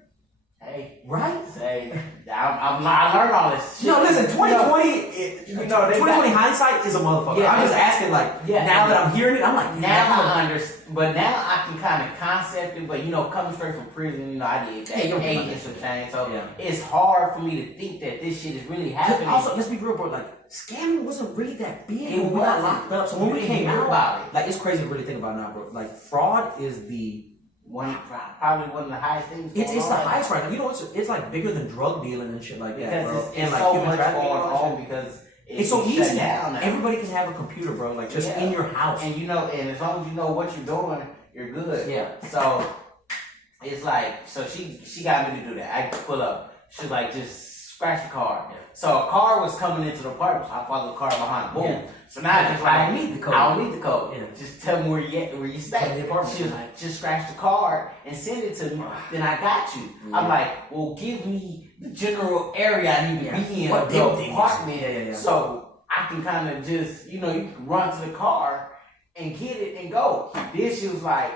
Hey, right? Say, I learned all this shit. No, listen, 2020 hindsight is a motherfucker. Yeah, I'm just asking, like, now that I'm hearing it, I'm like, now I understand. But now I can kind of concept it. But coming straight from prison, I did that 8 and some change. So it's hard for me to think that this shit is really happening. Also, let's be real, bro. Like, scamming wasn't really that big when we got locked up. So when we came out, like, it's crazy to really think about now, bro. Like, fraud is probably one of the highest things. It's the highest right now. It's like bigger than drug dealing and shit like that, bro. It's like so much going on because It's so easy. Down now. Everybody can have a computer, bro. Like just in your house. And and as long as you know what you're doing, you're good. Yeah. So it's like, so she got me to do that. I pull up. She's like, just scratch the car. Yeah. So a car was coming into the apartment. So I followed the car behind. Boom. Yeah. So now I just like, I don't need the code. I don't need the code. Yeah. Just tell me where you stay. She was like, just scratch the card and send it to me. Then I got you. Yeah. I'm like, well, give me the general area I need to be in. What the apartment. Yeah. So I can kind of just, you can run to the car and get it and go. Then she was like,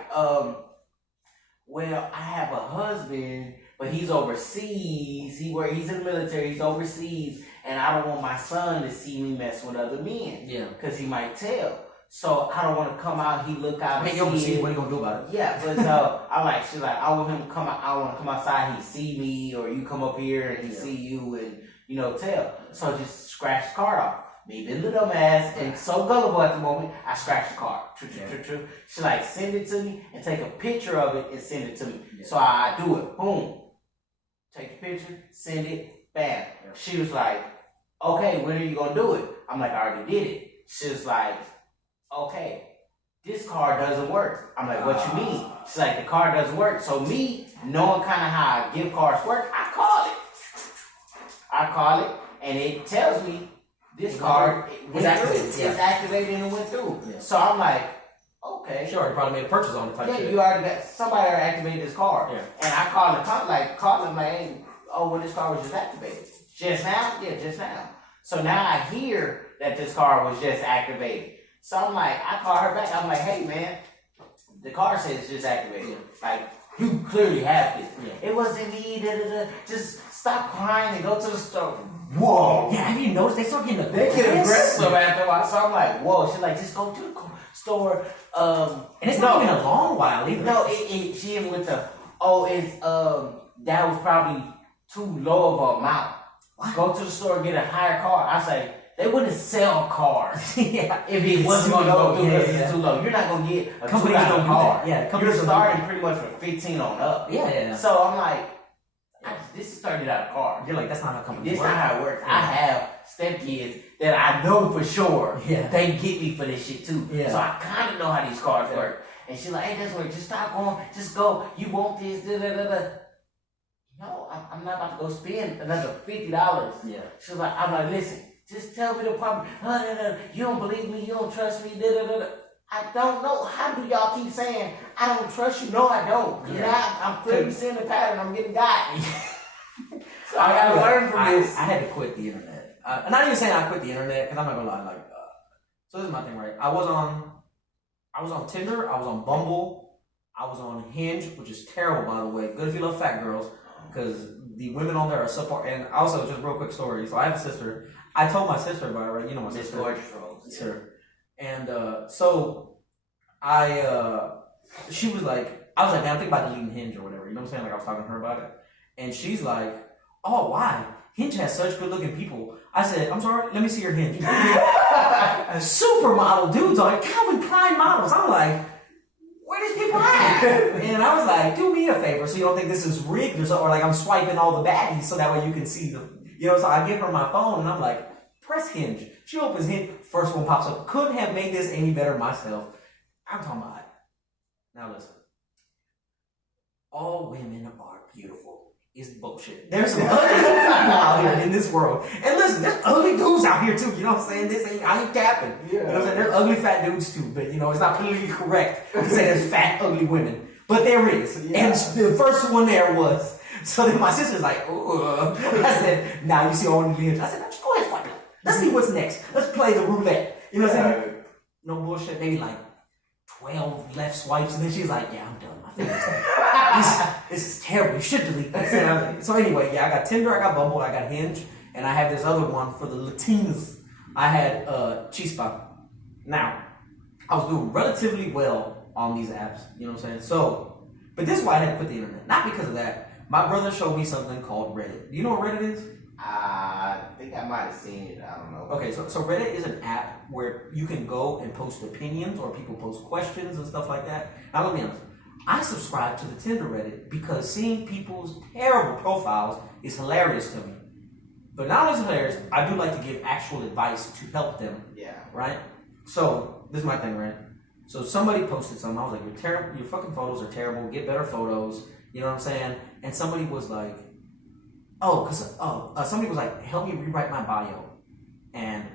well, I have a husband, but he's overseas. He's in the military. He's overseas, and I don't want my son to see me mess with other men. Yeah, because he might tell. So I don't want to come out. He look out. You're overseas. What are you gonna do about it? Yeah, but so I'm like, she's like, I want him to come out. I want to come outside. He see me, or you come up here and he see you, and tell. So just scratch the card off. Me being the dumbass and so gullible at the moment, I scratched the card. She like, send it to me and take a picture of it and send it to me. Yeah. So I do it. Boom. Take the picture, send it, bam. Yeah. She was like, okay, when are you gonna do it? I'm like, I already did it. She was like, okay, this card doesn't work. I'm like, what you mean? She's like, the card doesn't work. So me, knowing kind of how gift cards work, I call it, and it tells me this card is activated and it went through. Yeah. So I'm like, okay. Sure, you probably made a purchase on the type shit. You already got, somebody already activated this card. Yeah. And I called them like, hey, this card was just activated. Just now? Yeah, just now. So now I hear that this card was just activated. So I'm like, I call her back. I'm like, hey man, the card says it's just activated. Like, you clearly have it. Yeah. It wasn't me, Just stop crying and go to the store. Whoa. Yeah, have you noticed? They start getting They get aggressive after a while. So I'm like, whoa. She's like, just go to the store. And it's not even a long while either. No, she even with the, that was probably too low of an amount. What? Go to the store and get a higher card. I say, they wouldn't sell cars if it wasn't going to go through because it's too low. You're not going to get a $2 car. Yeah, you're starting pretty much from 15 on up. Yeah. So I'm like, this is $30 car. You're like, that's not how companies work. This is not how it works. Yeah. I have stepkids that I know for sure they get me for this shit too. Yeah. So I kind of know how these cars work. And she's like, hey, that's work. Just stop going. Just go. You want this? No, I'm not about to go spend another $50. Yeah. She's like, I'm like, listen, just tell me the problem. You don't believe me. You don't trust me. I don't know. How do y'all keep saying I don't trust you? No, I don't. Yeah. Now I'm clearly seeing the pattern. I'm getting got. So I gotta learn from this. I had to quit the internet. Not even saying I quit the internet because I'm not gonna lie. So this is my thing, right? I was on Tinder. I was on Bumble. I was on Hinge, which is terrible, by the way. Good if you love fat girls, because the women on there are subpar. And also, just real quick story. So I have a sister. I told my sister about it, right? You know my sister. Gorgeous Rose. Sure. And so she was like, I was like, man, I'm thinking about deleting Hinge or whatever. You know what I'm saying? Like I was talking to her about it. And she's like, oh, why? Hinge has such good looking people. I said, I'm sorry, let me see your Hinge. Supermodel dudes are like Calvin Klein models. I'm like, where these people at? And I was like, do me a favor so you don't think this is rigged or something, or like I'm swiping all the baddies so that way you can see the, so I give her my phone and I'm like, press Hinge. She opens Hinge, first one pops up. Couldn't have made this any better myself. I'm talking about it. Now listen. All women are beautiful. It's bullshit. There's some ugly people out here in this world. And listen, there's ugly dudes out here too. You know what I'm saying? I ain't capping. Yeah. You know what I'm saying? There's ugly fat dudes too. But it's not politically correct to say there's fat, ugly women. But there is. Yeah. And the first one there was. So then my sister's like, ugh. I said, now you see all the Hinge. I said, just go ahead, swipe it. Let's see what's next. Let's play the roulette. You know what I'm saying? No bullshit. Maybe like 12 left swipes. And then she's like, yeah, I'm done. My fingers this is terrible. You should delete this. So anyway, I got Tinder, I got Bumble, I got Hinge, and I have this other one for the Latinas. I had Chispa. Now, I was doing relatively well on these apps. You know what I'm saying? So, but this is why I had to quit the internet. Not because of that. My brother showed me something called Reddit. Do you know what Reddit is? I think I might have seen it. I don't know. Okay, so Reddit is an app where you can go and post opinions or people post questions and stuff like that. Now, let me be honest. I subscribe to the Tinder Reddit because seeing people's terrible profiles is hilarious to me. But not only is it hilarious, I do like to give actual advice to help them. Yeah. Right? So, this is my thing, right? So somebody posted something. I was like, "You're terrible. Your fucking photos are terrible. Get better photos." You know what I'm saying? And somebody was like, somebody was like, "Help me rewrite my bio and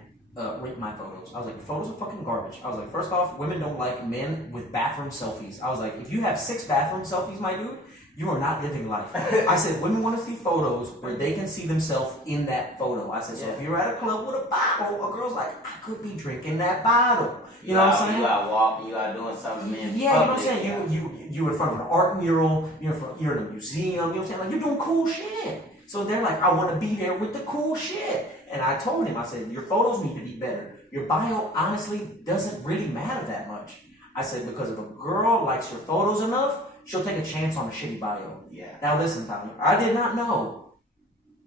rate my photos." I was like, "Your photos are fucking garbage." I was like, "First off, women don't like men with bathroom selfies." I was like, "If you have 6 bathroom selfies, my dude, you are not living life." I said, "Women want to see photos where they can see themselves in that photo." I said, "So if you're at a club with a bottle, a girl's like, I could be drinking that bottle." You know what I'm saying? You out walking, you out doing something. Yeah, you know what I'm saying? You're in front of an art mural, you're in a museum, you know what I'm saying? Like, you're doing cool shit. So they're like, "I want to be there with the cool shit." And I told him, I said, "Your photos need to be better. Your bio honestly doesn't really matter that much." I said, "Because if a girl likes your photos enough, she'll take a chance on a shitty bio." Yeah. Now listen, Tommy, I did not know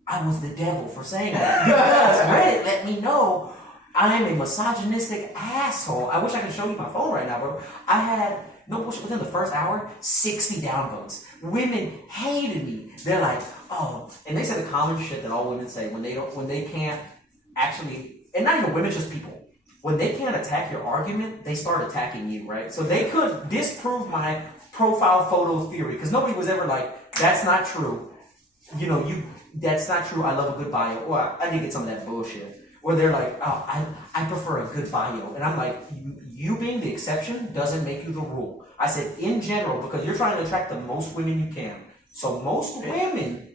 I was the devil for saying that. Because Reddit let me know I am a misogynistic asshole. I wish I could show you my phone right now, bro. I had, no bullshit, within the first hour, 60 downvotes. Women hated me. They're like, "Oh," and they said the common shit that all women say when they can't actually, and not even women, just people. When they can't attack your argument, they start attacking you, right? So they could disprove my profile photo theory, because nobody was ever like, "That's not true. You know, that's not true. I love a good bio." Or I did get some of that bullshit where they're like, "Oh, I prefer a good bio." And I'm like, you being the exception doesn't make you the rule. I said, in general, because you're trying to attract the most women you can. So most women,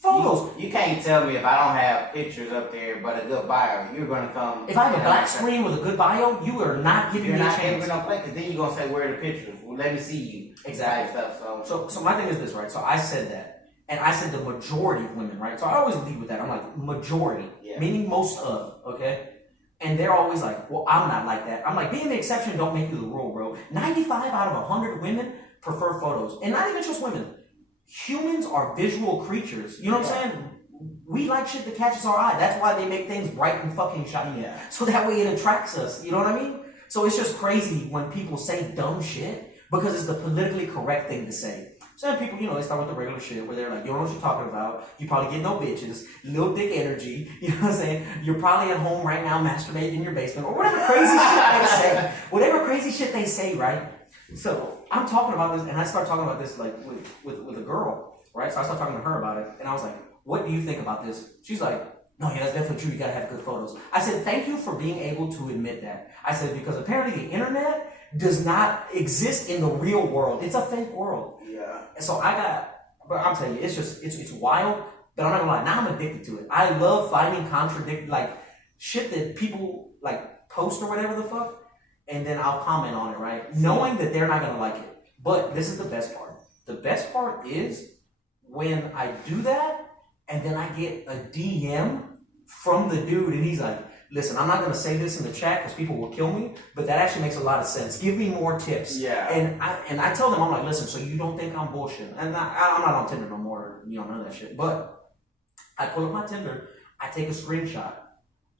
photos. You can't tell me if I don't have pictures up there but a good bio, you're going to come. If I have a black screen with a good bio, you are not giving me a chance. You're not giving no play, because then you're going to say, "Where are the pictures? Well, let me see you." Exactly. Stuff. So my thing is this, right? So I said that. And I said the majority of women, right? So I always lead with that. I'm like, majority, meaning most of, okay? And they're always like, "Well, I'm not like that." I'm like, being the exception don't make you the rule, bro. 95 out of 100 women prefer photos. And not even just women. Humans are visual creatures. You know what I'm saying? We like shit that catches our eye. That's why they make things bright and fucking shiny. Yeah. So that way it attracts us. You know what I mean? So it's just crazy when people say dumb shit because it's the politically correct thing to say. Some people, you know, they start with the regular shit where they're like, "You don't know what you're talking about. You probably get no bitches. Little dick energy." You know what I'm saying? "You're probably at home right now masturbating in your basement," or whatever crazy shit they say. Whatever crazy shit they say, right? So I'm talking about this, and I start talking about this like with a girl, right? So I start talking to her about it, and I was like, "What do you think about this?" She's like, "No, yeah, that's definitely true. You gotta have good photos." I said, "Thank you for being able to admit that." I said, because apparently the internet does not exist in the real world. It's a fake world. Yeah. And so but I'm telling you, it's wild, but I'm not gonna lie, now I'm addicted to it. I love finding shit that people like post or whatever the fuck, and then I'll comment on it, right? Knowing that they're not gonna like it. But this is the best part. The best part is when I do that, and then I get a DM from the dude, and he's like, "Listen, I'm not going to say this in the chat because people will kill me, but that actually makes a lot of sense. Give me more tips." Yeah. And I tell them, I'm like, "Listen, so you don't think I'm bullshit?" And I'm not on Tinder no more, you know, none of that shit. But I pull up my Tinder, I take a screenshot.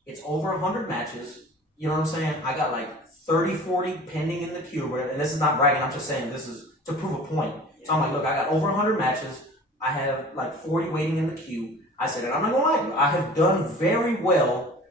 It's over 100 matches. You know what I'm saying? I got like 30, 40 pending in the queue or whatever. And this is not bragging. I'm just saying this is to prove a point. So I'm like, "Look, I got over 100 matches. I have like 40 waiting in the queue." I said, "And I'm not going to lie to you. I have done very well,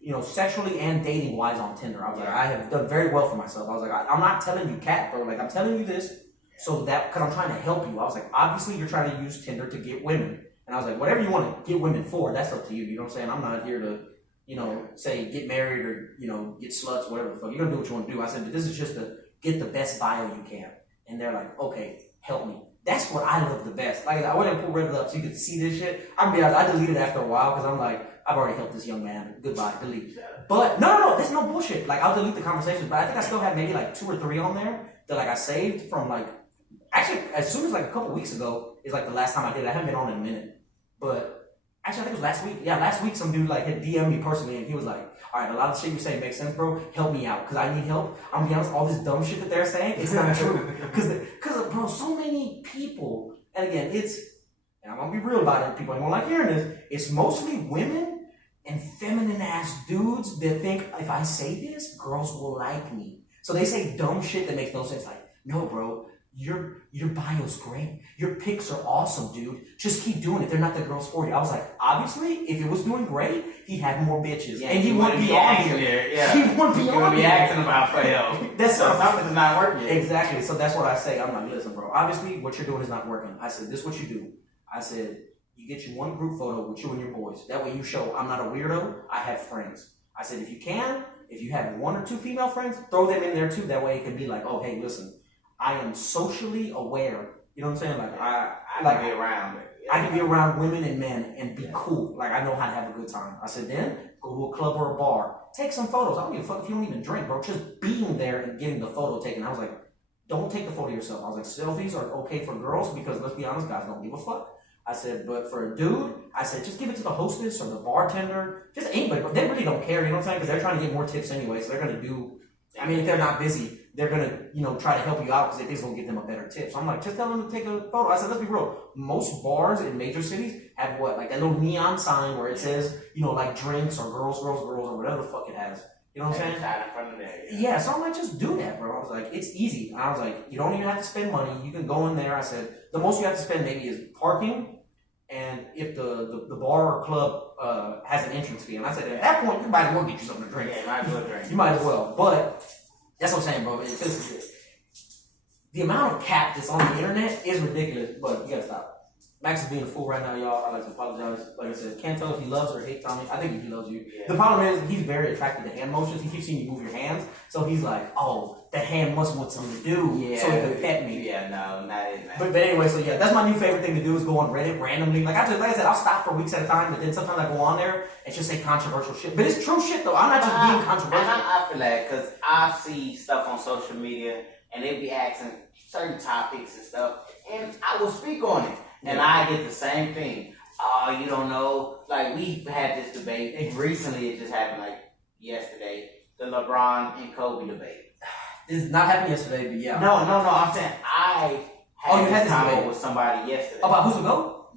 you know, sexually and dating wise on Tinder." I was like, "I have done very well for myself." I was like, "I'm not telling you cat, bro. Like, I'm telling you this so that, because I'm trying to help you." I was like, "Obviously, you're trying to use Tinder to get women." And I was like, "Whatever you want to get women for, that's up to you." You know what I'm saying? I'm not here to, you know, say get married or, you know, get sluts, whatever the fuck. You're going to do what you want to do. I said, "But this is just to get the best bio you can." And they're like, "Okay, help me." That's what I love the best. Like, I went and pulled Reddit up so you could see this shit. I'm gonna be honest, I deleted it after a while because I'm like, I've already helped this young man. Goodbye, delete. But no, there's no bullshit. Like, I'll delete the conversations, but I think I still have maybe like 2 or 3 on there that like I saved from like, actually as soon as like a couple weeks ago is like the last time I did it. I haven't been on in a minute. But actually I think it was last week. Yeah, last week some dude like had DM'd me personally and he was like, "All right, a lot of shit you say makes sense, bro. Help me out because I need help." I'm gonna be honest, all this dumb shit that they're saying, it's not true. Because bro, so many people, and again, and I'm gonna be real about it, people ain't gonna like hearing this, it's mostly women and feminine ass dudes that think if I say this, girls will like me. So they say dumb shit that makes no sense. Like, "No, bro, your bio's great. Your pics are awesome, dude. Just keep doing it. They're not the girls for you. I was like, obviously, if it was doing great, he'd have more bitches. Yeah, and he wouldn't be on here. Yeah. He wouldn't be on here. Acting about for help. That's so something's not working. Exactly. So that's what I say. I'm like, listen, bro, obviously what you're doing is not working. I said, this is what you do. I said, you get you one group photo with you and your boys. That way you show I'm not a weirdo. I have friends. I said, if you have 1 or 2 female friends, throw them in there too. That way it can be like, oh, hey, listen, I am socially aware. You know what I'm saying? Like I can be around. I can be around women and men and be cool. Like I know how to have a good time. I said, then go to a club or a bar. Take some photos. I don't give a fuck if you don't even drink, bro. Just being there and getting the photo taken. I was like, don't take the photo yourself. I was like, selfies are okay for girls because let's be honest, guys don't give a fuck. I said, but for a dude, I said, just give it to the hostess or the bartender, just anybody. But they really don't care, you know what I'm saying? Because they're trying to get more tips anyway, so they're going to do, I mean, if they're not busy, they're going to, try to help you out because they think it's going to get them a better tip. So I'm like, just tell them to take a photo. I said, let's be real. Most bars in major cities have what? Like that little neon sign where it says, like drinks or girls, or whatever the fuck it has. You know what I'm saying? In front of there. Yeah, so I'm like, just do that, bro. I was like, it's easy. And I was like, you don't even have to spend money. You can go in there. I said, the most you have to spend maybe is parking. And if the bar or club has an entrance fee, and I said at that point you might as well get you something to drink. Yeah, you might as well drink. You might as well. But that's what I'm saying, bro. It's just the amount of cap that's on the internet is ridiculous. But you gotta stop. Max is being a fool right now, y'all. I like to apologize. Like I said, can't tell if he loves or hates Tommy. I think he loves you. Yeah. The problem is he's very attracted to hand motions. He keeps seeing you move your hands, so he's like, oh, that hand must want something to do, so he can pet me. Yeah, no, not in that. But anyway, so yeah, that's my new favorite thing to do is go on Reddit randomly. Like I said, I'll stop for weeks at a time, but then sometimes I go on there and just say controversial shit. But it's true shit though. I'm not just being controversial. I feel that because I see stuff on social media and they be asking certain topics and stuff, and I will speak on it. And I get the same thing. Oh, you don't know. Like, we've had this debate. And recently, it just happened, like, yesterday. The Lebron and Kobe debate. This not happened yesterday, but yeah. No. I'm saying I had this debate with somebody yesterday. About who's the GOAT?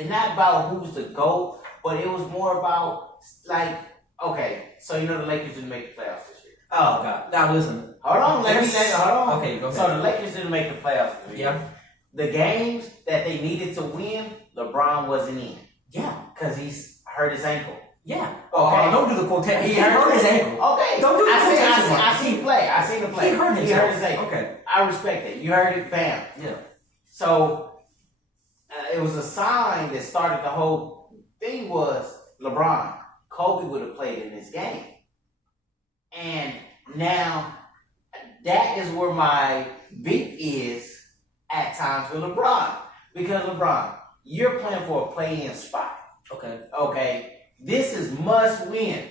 And not about who's the GOAT, but it was more about, like, okay, so you know the Lakers didn't make the playoffs this year. Oh, God. Now, listen. Hold on. Hold on. Okay, go ahead. So the Lakers didn't make the playoffs this year. Yeah. The games that they needed to win, LeBron wasn't in. Yeah. Because he's hurt his ankle. Yeah. Okay. Don't do the quotation. He hurt his ankle. Okay. Don't do the quotation. I seen play. I seen the play. He hurt his ankle. Okay. I respect it. You heard it, bam. Yeah. So, it was a sign that started the whole thing was LeBron. Kobe would have played in this game. And now, that is where my beef is at times with LeBron. Because LeBron, you're playing for a play-in spot. Okay. This is must win.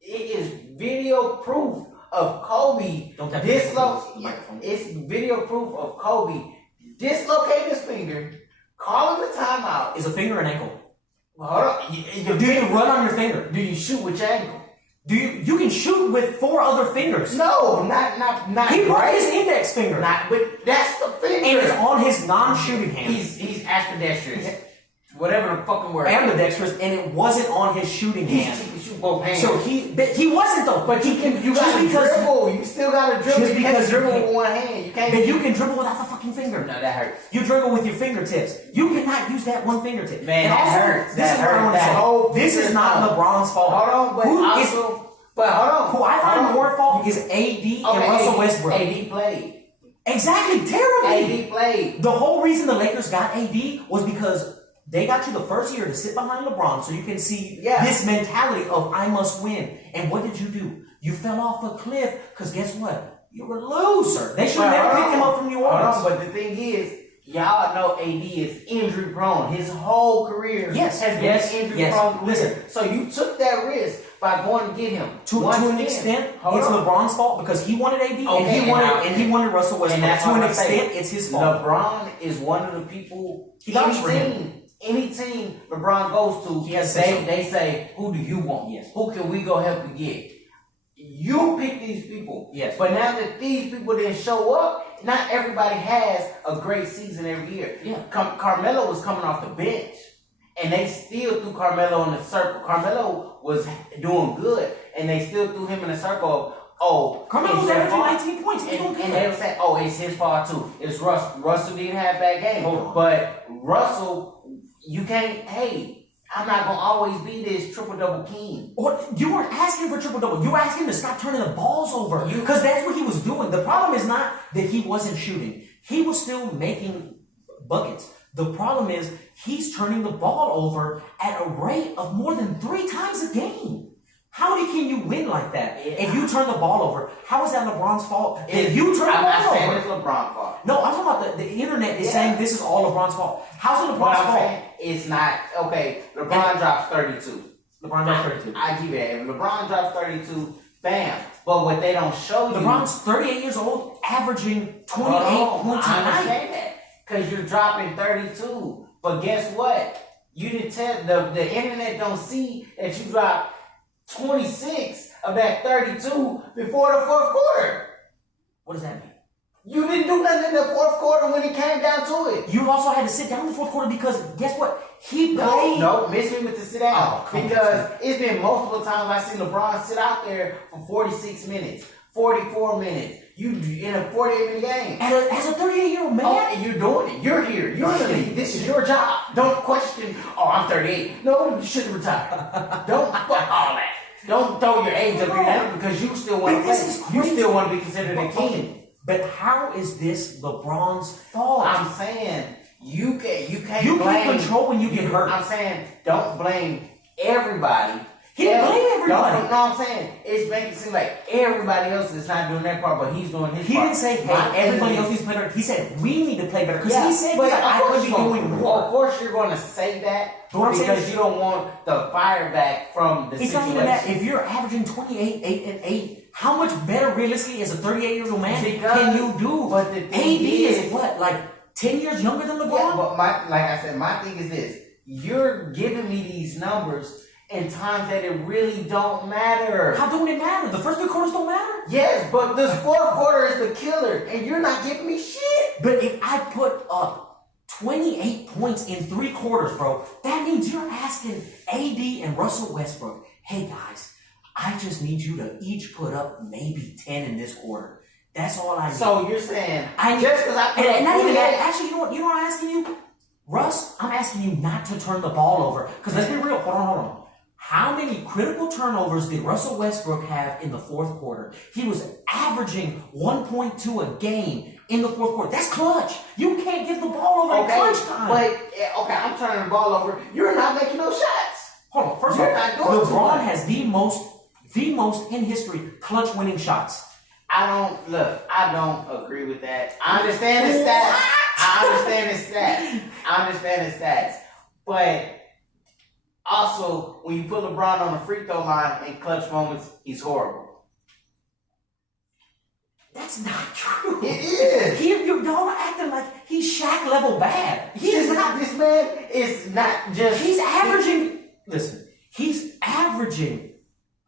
It is video proof of Kobe. It's video proof of Kobe dislocating his finger, calling the timeout. Is a finger an ankle? Well, hold on. Do you run on your finger? Do you shoot with your ankle? You can shoot with 4 other fingers. No, not. He broke his index finger. But that's the finger. And it's on his non-shooting hand. He's ambidextrous. Whatever the fucking word. Ambidextrous, and it wasn't on his shooting hand. He can shoot both hands. So he wasn't though. But he can. You gotta dribble. You still gotta dribble. Just because you dribble with one hand. You can't. But you can dribble without the fucking finger. No, that hurts. You dribble with your fingertips. You cannot use that one fingertip. Man, that hurts. This is what I want to say. This is not LeBron's fault. Hold on, but hold on. Who I find more fault is AD and Russell Westbrook. AD played. Exactly, terribly. AD played. The whole reason the Lakers got AD was because they got you the first year to sit behind LeBron so you can see this mentality of I must win. And what did you do? You fell off a cliff because guess what? You were a loser. They should have never picked him up from New Orleans. But the thing is, y'all know AD is injury prone. His whole career has been injury prone. Listen, so you took that risk by going to get him. To an extent, it's LeBron's fault because he wanted AD and he wanted Russell Westbrook. To an extent, it's his fault. LeBron is one of the people. Any team LeBron goes to, they say, who do you want? Yes. Who can we go help you get? You pick these people. Yes. But now that these people didn't show up, not everybody has a great season every year. Yeah. Carmelo was coming off the bench, and they still threw Carmelo in the circle. Carmelo was doing good, and they still threw him in the circle oh, Carmelo's averaging 19 points. He's doing good. And they would say, oh, it's his fault too. It's Russell didn't have a bad game. But Russell, you can't, hey, I'm not going to always be this triple-double king. Or you weren't asking for triple-double. You were asking him to stop turning the balls over. Because that's what he was doing. The problem is not that he wasn't shooting. He was still making buckets. The problem is he's turning the ball over at a rate of more than 3 times a game. How can you win like that? Yeah. If you turn the ball over, how is that LeBron's fault? If you turn the ball over. I'm not saying it's LeBron's fault. No, I'm talking about the internet is saying this is all LeBron's fault. How's it LeBron's fault? Saying it's not. Okay, LeBron drops 32. LeBron drops 32. I give it. If LeBron drops 32, bam. But what they don't show you. LeBron's 38 years old, averaging 28 points a night. I understand that. Because you're dropping 32. But guess what? You didn't tell, the internet don't see that you dropped 26 of that 32 before the fourth quarter. What does that mean? You didn't do nothing in the fourth quarter when it came down to it. You also had to sit down in the fourth quarter because guess what? He played. No, miss me with the sit down. Because it's been multiple times I've seen LeBron sit out there for 46 minutes, 44 minutes. You in a 48-minute game. As a 38-year-old man? Oh, and you're doing it. You're here. You're in the league. This is your job. Don't question, oh, I'm 38. No, you shouldn't retire. Don't fuck all that. Don't throw your age up in there because you still want to play. You still want to be considered a king. But how is this LeBron's fault? I'm saying you can't You blame. can't control when you get hurt. I'm saying don't blame everybody. He didn't blame everybody. No, I'm saying it's making it seem like everybody else is not doing their part, but he's doing his part. He didn't say, hey, everybody else needs to play better. He said, we need to play better. Because he said, I could be doing more. Of course you're going to say that because you don't want the fire back from the situation. It's not even that. If you're averaging 28, 8, and 8, how much better realistically as a 38-year-old man can you do? But the AD is what, like 10 years younger than LeBron? Yeah, but like I said, my thing is this. You're giving me these numbers in times that it really don't matter. How don't it matter? The first 3 quarters don't matter? Yes, but this fourth quarter is the killer, and you're not giving me shit. But if I put up 28 points in 3 quarters, bro, that means you're asking AD and Russell Westbrook, hey guys, I just need you to each put up maybe 10 in this quarter. That's all I need. So you're saying just because I put up not even that. Actually, you know what I'm asking you? Russ, I'm asking you not to turn the ball over. Because let's be real. Hold on. How many critical turnovers did Russell Westbrook have in the fourth quarter? He was averaging 1.2 a game in the fourth quarter. That's clutch. You can't give the ball over at clutch time. But, I'm turning the ball over. You're not making no shots. Hold on. First of all, LeBron has the most in history clutch winning shots. I don't agree with that. I understand the stats. I understand the stats. But also, when you put LeBron on the free throw line in clutch moments, he's horrible. That's not true. It is. Y'all are acting like he's Shaq level bad. This man is not just. He's averaging. Listen, he's averaging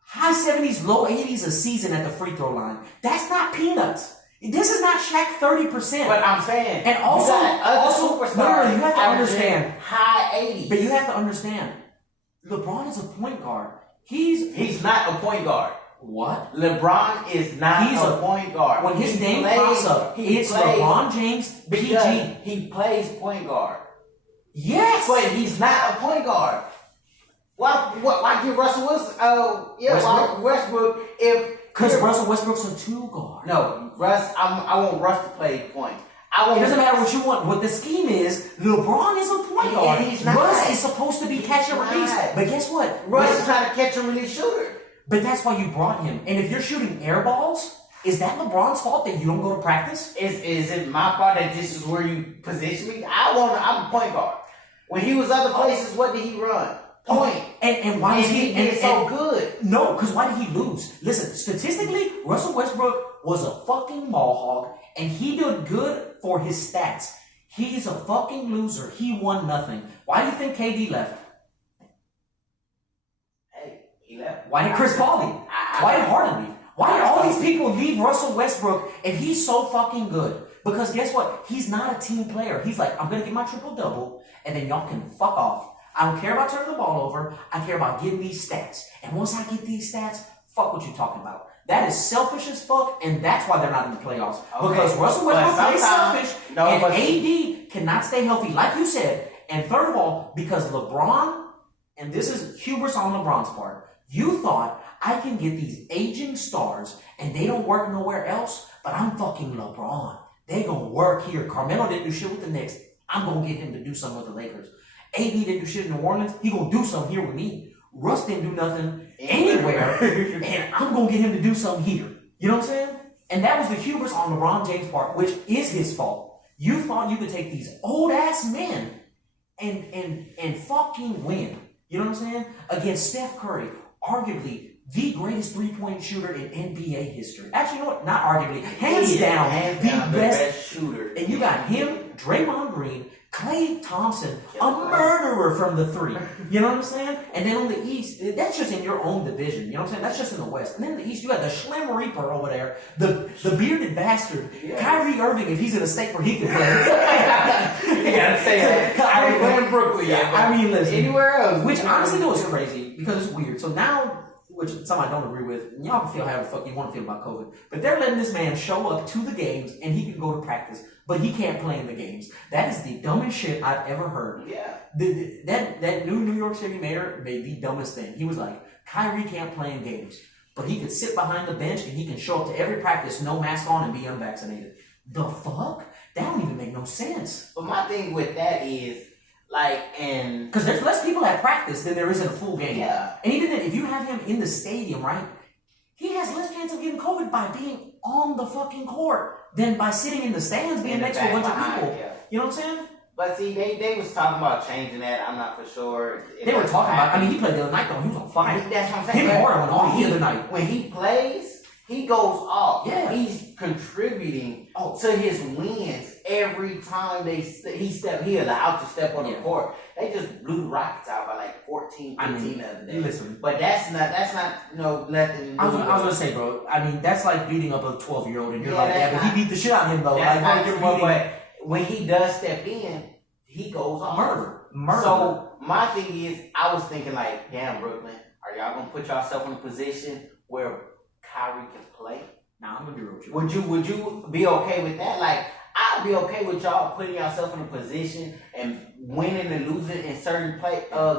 high 70s, low 80s a season at the free throw line. That's not peanuts. This is not Shaq 30%. But I'm saying, and also superstars. You have to understand high 80s. But you have to understand. LeBron is a point guard. He's not a point guard. What? LeBron is not a point guard. When his name pops up, it's LeBron James, PG. He plays point guard. Yes! But he's not a point guard. Why give Russell Wilson, Westbrook if... Because Russell Westbrook's a 2 guard. No, I want Russ to play point. It doesn't matter what you want. What the scheme is, LeBron is a point guard. Russ is supposed to be catch and release. But guess what? Russ is trying to catch and release shooter. But that's why you brought him. And if you're shooting air balls, is that LeBron's fault that you don't go to practice? Is it my fault that this is where you position me? I'm a point guard. When he was other places, what did he run? Point. And why was he so good? No, because why did he lose? Listen, statistically, Russell Westbrook was a fucking ball hog, and he did good for his stats. He's a fucking loser. He won nothing. Why do you think KD left? Hey, he left. Why did Chris Paul leave? Why did Harden leave? Why did all these people leave Russell Westbrook and he's so fucking good? Because guess what? He's not a team player. He's like, I'm going to get my triple-double, and then y'all can fuck off. I don't care about turning the ball over. I care about getting these stats. And once I get these stats, fuck what you're talking about. That is selfish as fuck, and that's why they're not in the playoffs. Okay. Because Russell Westbrook plays selfish, and but AD cannot stay healthy, like you said. And third of all, because LeBron, and this is hubris on LeBron's part, you thought I can get these aging stars, and they don't work nowhere else, but I'm fucking LeBron. They gonna work here. Carmelo didn't do shit with the Knicks. I'm gonna get him to do something with the Lakers. AD didn't do shit in New Orleans. He gonna do something here with me. Russ didn't do nothing anywhere, and I'm gonna get him to do something here. You know what I'm saying? And that was the hubris on LeBron James' part, which is his fault. You thought you could take these old ass men and fucking win. You know what I'm saying? Against Steph Curry, arguably the greatest three-point shooter in NBA history. Actually, you know what? Not arguably, hands down, the best shooter. And you got him, Draymond Green, Klay Thompson, a murderer from the three. You know what I'm saying? And then on the East, that's just in your own division. You know what I'm saying? That's just in the West. And then in the East, you got the Slim Reaper over there, the bearded bastard, Kyrie Irving, if he's in a state where he can play. You gotta say that. I ain't playing Brooklyn yet. I mean, listen. Anywhere else. Which honestly, though, is crazy because it's weird. So now, which something I don't agree with, and y'all can feel however the fuck you want to feel about COVID, but they're letting this man show up to the games and he can go to practice, but he can't play in the games. That is the dumbest shit I've ever heard. Yeah. That new New York City mayor made the dumbest thing. He was like, Kyrie can't play in games, but he could sit behind the bench and he can show up to every practice, no mask on, and be unvaccinated. The fuck? That don't even make no sense. But my thing with that is, and because there's less people at practice than there is in a full game. Yeah. And even then, if you have him in the stadium, right, he has less chance of getting COVID by being on the fucking court than by sitting in the stands being next to a bunch of people. Yeah. You know what I'm saying? But see, they was talking about changing that. I'm not for sure. They were talking about. I mean, he played the other night though. He was on fire. That's what I'm saying. Him Harden went off the other night. When he plays, he goes off. Yeah. He's contributing to his wins every time he allowed to step on the court. They just blew the Rockets out by like 14, 15 the other day. Listen. But that's not nothing. I was gonna say, bro. I mean, that's like beating up a 12-year-old, and you're like, that's but he beat the shit out of him though. That's Like, not true, but when he does step in, he goes off. Murder. So my thing is, I was thinking like, damn, Brooklyn, are y'all gonna put yourself in a position where Kyrie can play? Nah, I'm gonna be real with you. Would you be okay with that? Like, I'd be okay with y'all putting yourself in a position and winning and losing in certain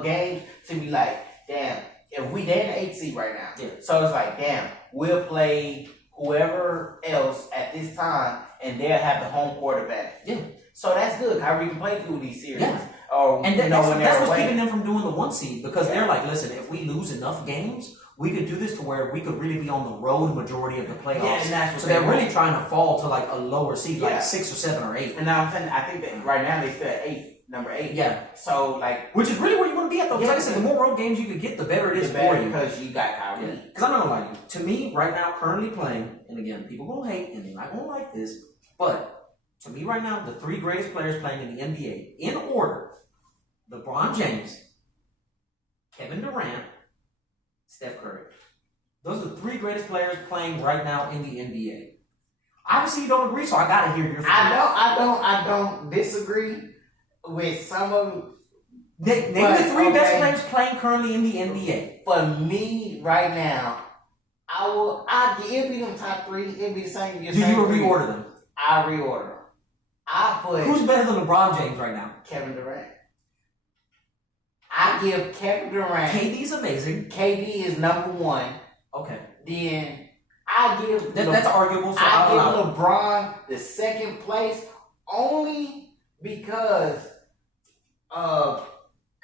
games to be like, damn, if we they're in the 8th seed right now. Yeah. So it's like, damn, we'll play whoever else at this time and they'll have the home court advantage. Yeah. So that's good. Kyrie can play through these series. Yeah. Or, and that's what's keeping them from doing the 1 seed because they're like, listen, if we lose enough games, we could do this to where we could really be on the road majority of the playoffs. Yeah, and that's what so they're really trying to fall to like a lower seed, like 6 or 7 or 8. And now I think that right now they still at 8, number 8. Yeah. So like, which is really where you want to be at though. Because like I said, the more road games you could get, the better it is for you. Because you got Kyrie. Because I'm not gonna lie to you. To me, right now, currently playing, and again, people gonna hate and they're not gonna like this, but to me right now, the 3 greatest players playing in the NBA in order: LeBron James, Kevin Durant, Steph Curry. Those are the 3 greatest players playing right now in the NBA. Obviously, you don't agree, so I gotta hear your opinion. I don't disagree with some of them. Name the 3 best players playing currently in the NBA. For me, right now, it'll be them top 3. It'll be the same. Do you reorder them? I reorder them. I put. Who's better than LeBron James right now? Kevin Durant. I give Kevin Durant. KD's amazing. KD is number 1. Okay. Then I give that's arguable. So I give LeBron the 2nd place only because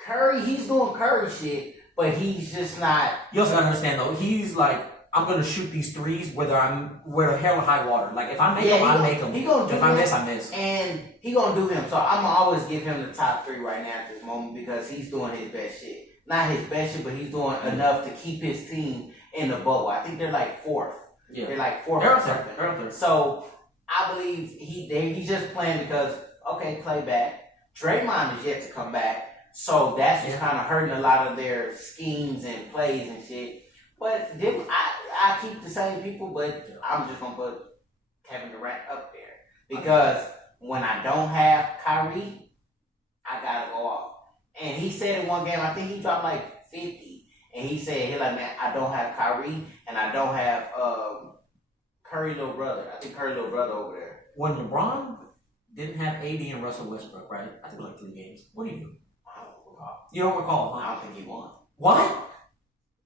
Curry, he's doing Curry shit, but he's just not. You also gotta understand though, he's like, I'm gonna shoot these threes whether hell or high water. Like if I make them, I make them. If I miss, I miss. And he gonna do him. So I'm gonna always give him the top 3 right now at this moment because he's doing his best shit. Not his best shit, but he's doing enough to keep his team in the bubble. I think they're like 4th. Yeah. They're like 4th or something. So I believe he's just playing because, okay, play back. Draymond is yet to come back. So that's just kind of hurting a lot of their schemes and plays and shit. But I keep the same people, but I'm just going to put Kevin Durant up there. Because when I don't have Kyrie, I got to go off. And he said in one game, I think he dropped like 50. And he said, he like, man, I don't have Kyrie and I don't have Curry little brother. I think Curry little brother over there. When LeBron didn't have AD and Russell Westbrook, right? I think like 3 games. What do you do? I don't recall. You don't recall, huh? I don't think he won. What?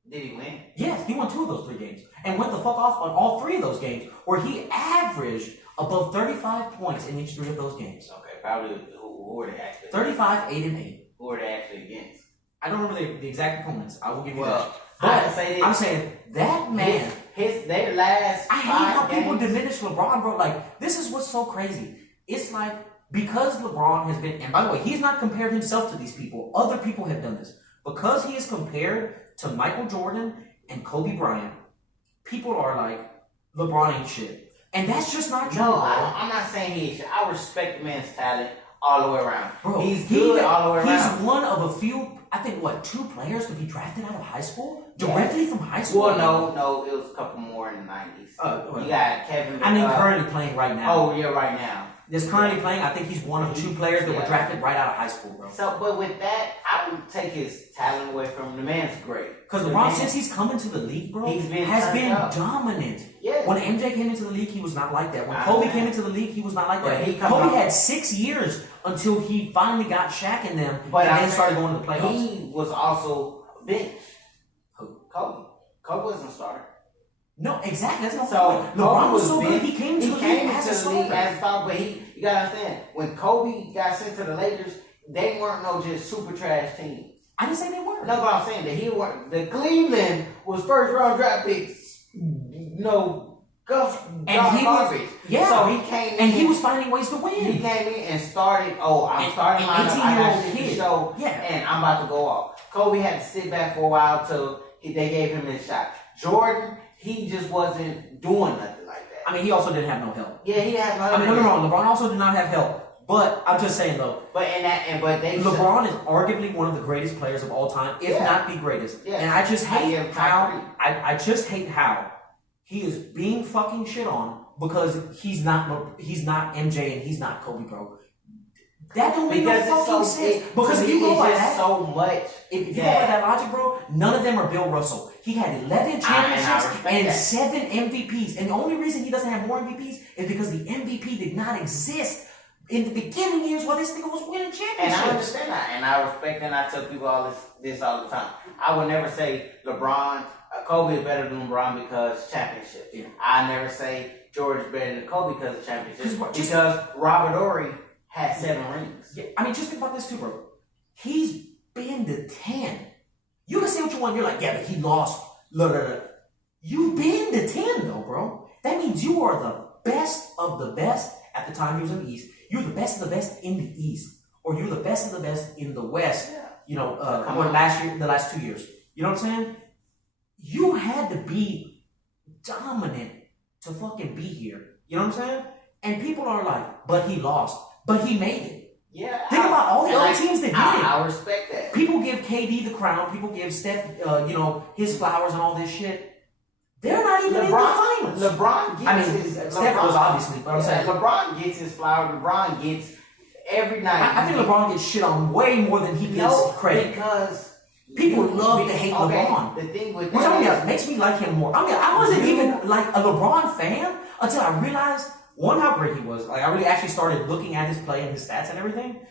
Did he win? Yes, he won 2 of those 3 games and went the fuck off on all 3 of those games, where he averaged above 35 points in each 3 of those games. Okay, probably who were they actually? 35, 8, and 8. Who were they actually against? I don't remember the exact opponents. I will give you that. Well, But I'm saying that man. Their last. I hate how games, people diminish LeBron, bro. Like, this is what's so crazy. It's like, because LeBron has been, and by the way, he's not compared himself to these people. Other people have done this. Because he is compared to Michael Jordan and Kobe Bryant, people are like, LeBron ain't shit. And that's just not true. No, I'm not saying he ain't shit. I respect the man's talent all the way around. Bro, he's good all the way around. He's one of a few, I think, 2 players to be drafted out of high school? Directly from high school? Well, no, it was a couple more in the 90s. You got Kevin. I mean, currently playing right now. Oh, yeah, right now. That's currently playing. I think he's one of 2 players that were drafted right out of high school, bro. So, but with that, I would take his talent away from him. The man's great. Because LeBron, since he's come into the league, bro, has been dominant. Yeah. When MJ came into the league, he was not like that. When Kobe came into the league, he was not like that. Kobe had 6 years until he finally got Shaq in them, and then started going to the playoffs. He was also bench. Kobe wasn't a starter. No, exactly. That's so point. LeBron was so good. He came into the league as a starter. But you gotta understand, when Kobe got sent to the Lakers, they weren't no just super trash team. I didn't say they weren't. No, but I'm saying that the Cleveland was first round draft picks. Garbage. Yeah. So he came in and he was finding ways to win. He came in and started. I'm starting lineup. I got shit to show, and I'm about to go off. Kobe had to sit back for a while till they gave him his shot. Jordan, he just wasn't doing nothing like that. I mean, he also didn't have no help. Yeah, he had no help. I mean, don't get me wrong. LeBron also did not have help. But I'm just saying though. LeBron is arguably one of the greatest players of all time, if not the greatest. Yeah. And I just hate I just hate how he is being fucking shit on because he's not MJ and he's not Kobe, bro. That don't make no fucking sense. Because if you go by that, so much. If you go by that logic, bro, none of them are Bill Russell. He had 11 championships and 7 MVPs, and the only reason he doesn't have more MVPs is because the MVP did not exist in the beginning years while this nigga was winning championships. And I understand that, and I respect, and I tell people this all the time. I would never say LeBron, Kobe is better than LeBron because championships. Yeah. I never say George is better than Kobe because of championships. Because Robert Horry had 7 rings. Yeah, I mean, just think about this too, bro. He's been to 10. You can say what you want. You're like, yeah, but he lost. You've been to 10, though, bro. That means you are the best of the best at the time he was in the East. You're the best of the best in the East. Or you're the best of the best in the West. Yeah. You know, the last 2 years. You know what I'm saying? You had to be dominant to fucking be here. You know what I'm saying? And people are like, but he lost. But he made it. Yeah. Think about all the other teams that did it. I respect that. People give KD the crown. People give Steph, his flowers and all this shit. They're not even in the finals. LeBron gets Steph was obviously, but I'm saying LeBron gets his flowers. LeBron gets every night. I think LeBron gets shit on way more than he gets credit. Because people love to hate LeBron. The thing with that makes me like him more. I mean, I wasn't even like a LeBron fan until I realized, one, how great he was. Like, I really actually started looking at his play and his stats and everything.